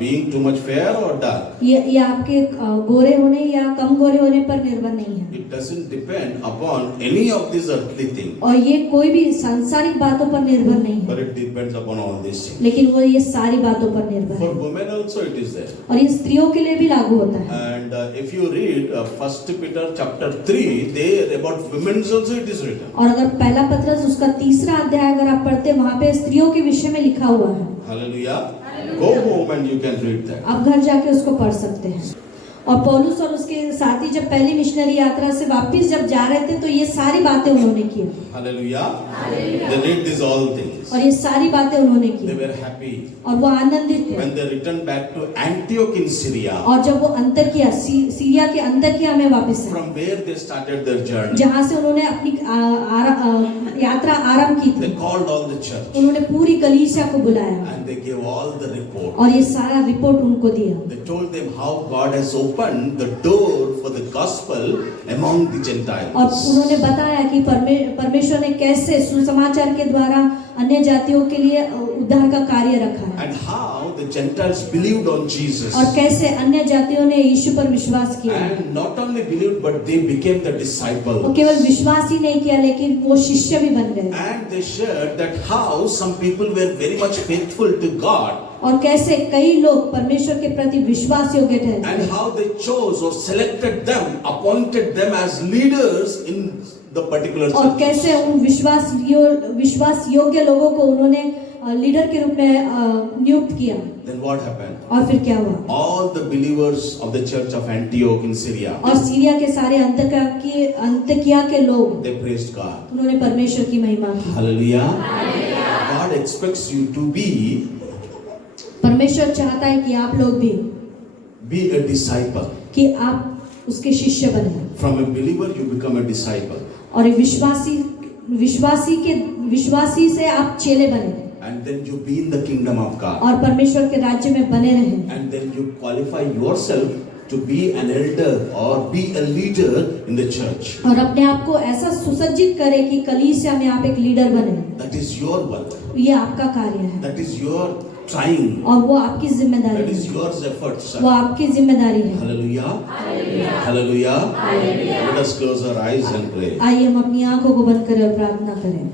being too much fair or dark. ये आपके गोरे होने या कम गोरे होने पर निर्भर नहीं है। It doesn't depend upon any of these earthly things. और ये कोई भी सांसारिक बातों पर निर्भर नहीं But है। it depends upon all these things. लेकिन वो ये सारी बातों पर निर्भर For है। women also it is there. और ये स्त्रियों के लिए भी लागू होता है। And if you read 1 Peter chapter 3, there about women also it is written. और अगर पहला पत्रस उसका 3रा अध्याय अगर आप पढ़ते, वहाँ पे स्त्रियों के विषय में लिखा हुआ है। Hallelujah. Go home and you can read that. आप घर जाके उसको पढ़ सकते हैं। और पौलुस और उसके साथी जब पहली मिशनरी यात्रा से वापस जब जा रहे थे तो ये सारी बातें उन्होंने की। Hallelujah. They did these all things. और ये सारी बातें उन्होंने They की were happy. और वो आनंदित थे। When they returned back to Antioch in Syria, और जब वो अंतकिया सीरिया के अंतकिया में वापस आए, from where they started their journey, जहाँ से उन्होंने अपनी यात्रा आरंभ की they थी, called all the church उन्होंने पूरी कलीसिया को बुलाया and they gave all the report. और ये सारा रिपोर्ट उनको दिया। They told them how God has opened the door for the gospel among the और Gentiles. उन्होंने बताया कि परमेश्वर ने कैसे सुसमाचार के द्वारा अन्य जातियों के लिए उद्धार का कार्य रखा है And how the Gentiles believed on Jesus. और कैसे अन्य जातियों ने यीशु पर विश्वास किया। And not only believed, but they became the वो disciples. केवल विश्वास ही नहीं किया लेकिन वो शिष्य भी बन गए। And they shared that how some people were very much faithful to God. और कैसे कई लोग परमेश्वर के प्रति विश्वास योग्य ठहरे And how they chose or selected them, appointed them as leaders in the particular और church. कैसे उन विश्वास योग्य लोगों को उन्होंने लीडर के रूप में नियुक्त किया। Then what happened? और फिर क्या हुआ? All the believers of the church of Antioch in Syria, और सीरिया के सारे अंतकिया के लोग they praised God. उन्होंने परमेश्वर की महिमा की। Hallelujah. God expects you to परमेश्वर चाहता है कि आप लोग be a disciple. कि आप उसके शिष्य बने। From a believer you become a disciple. और एक विश्वासी से आप चेले बने And then you be in the kingdom of God. और परमेश्वर के राज्य में बने रहें। And then you qualify yourself to be an elder or be a leader in the church. और अपने आप को ऐसा सुसज्जित करें कि कलीसिया में आप एक लीडर बने। That is your work. ये आपका कार्य है That is your trying. और वो आपकी जिम्मेदारी That is है। your efforts. वो आपकी जिम्मेदारी है। Hallelujah. Hallelujah. Let us close our eyes and pray. आइए हम अपनी आंखों को बंद करें और प्रार्थना करें।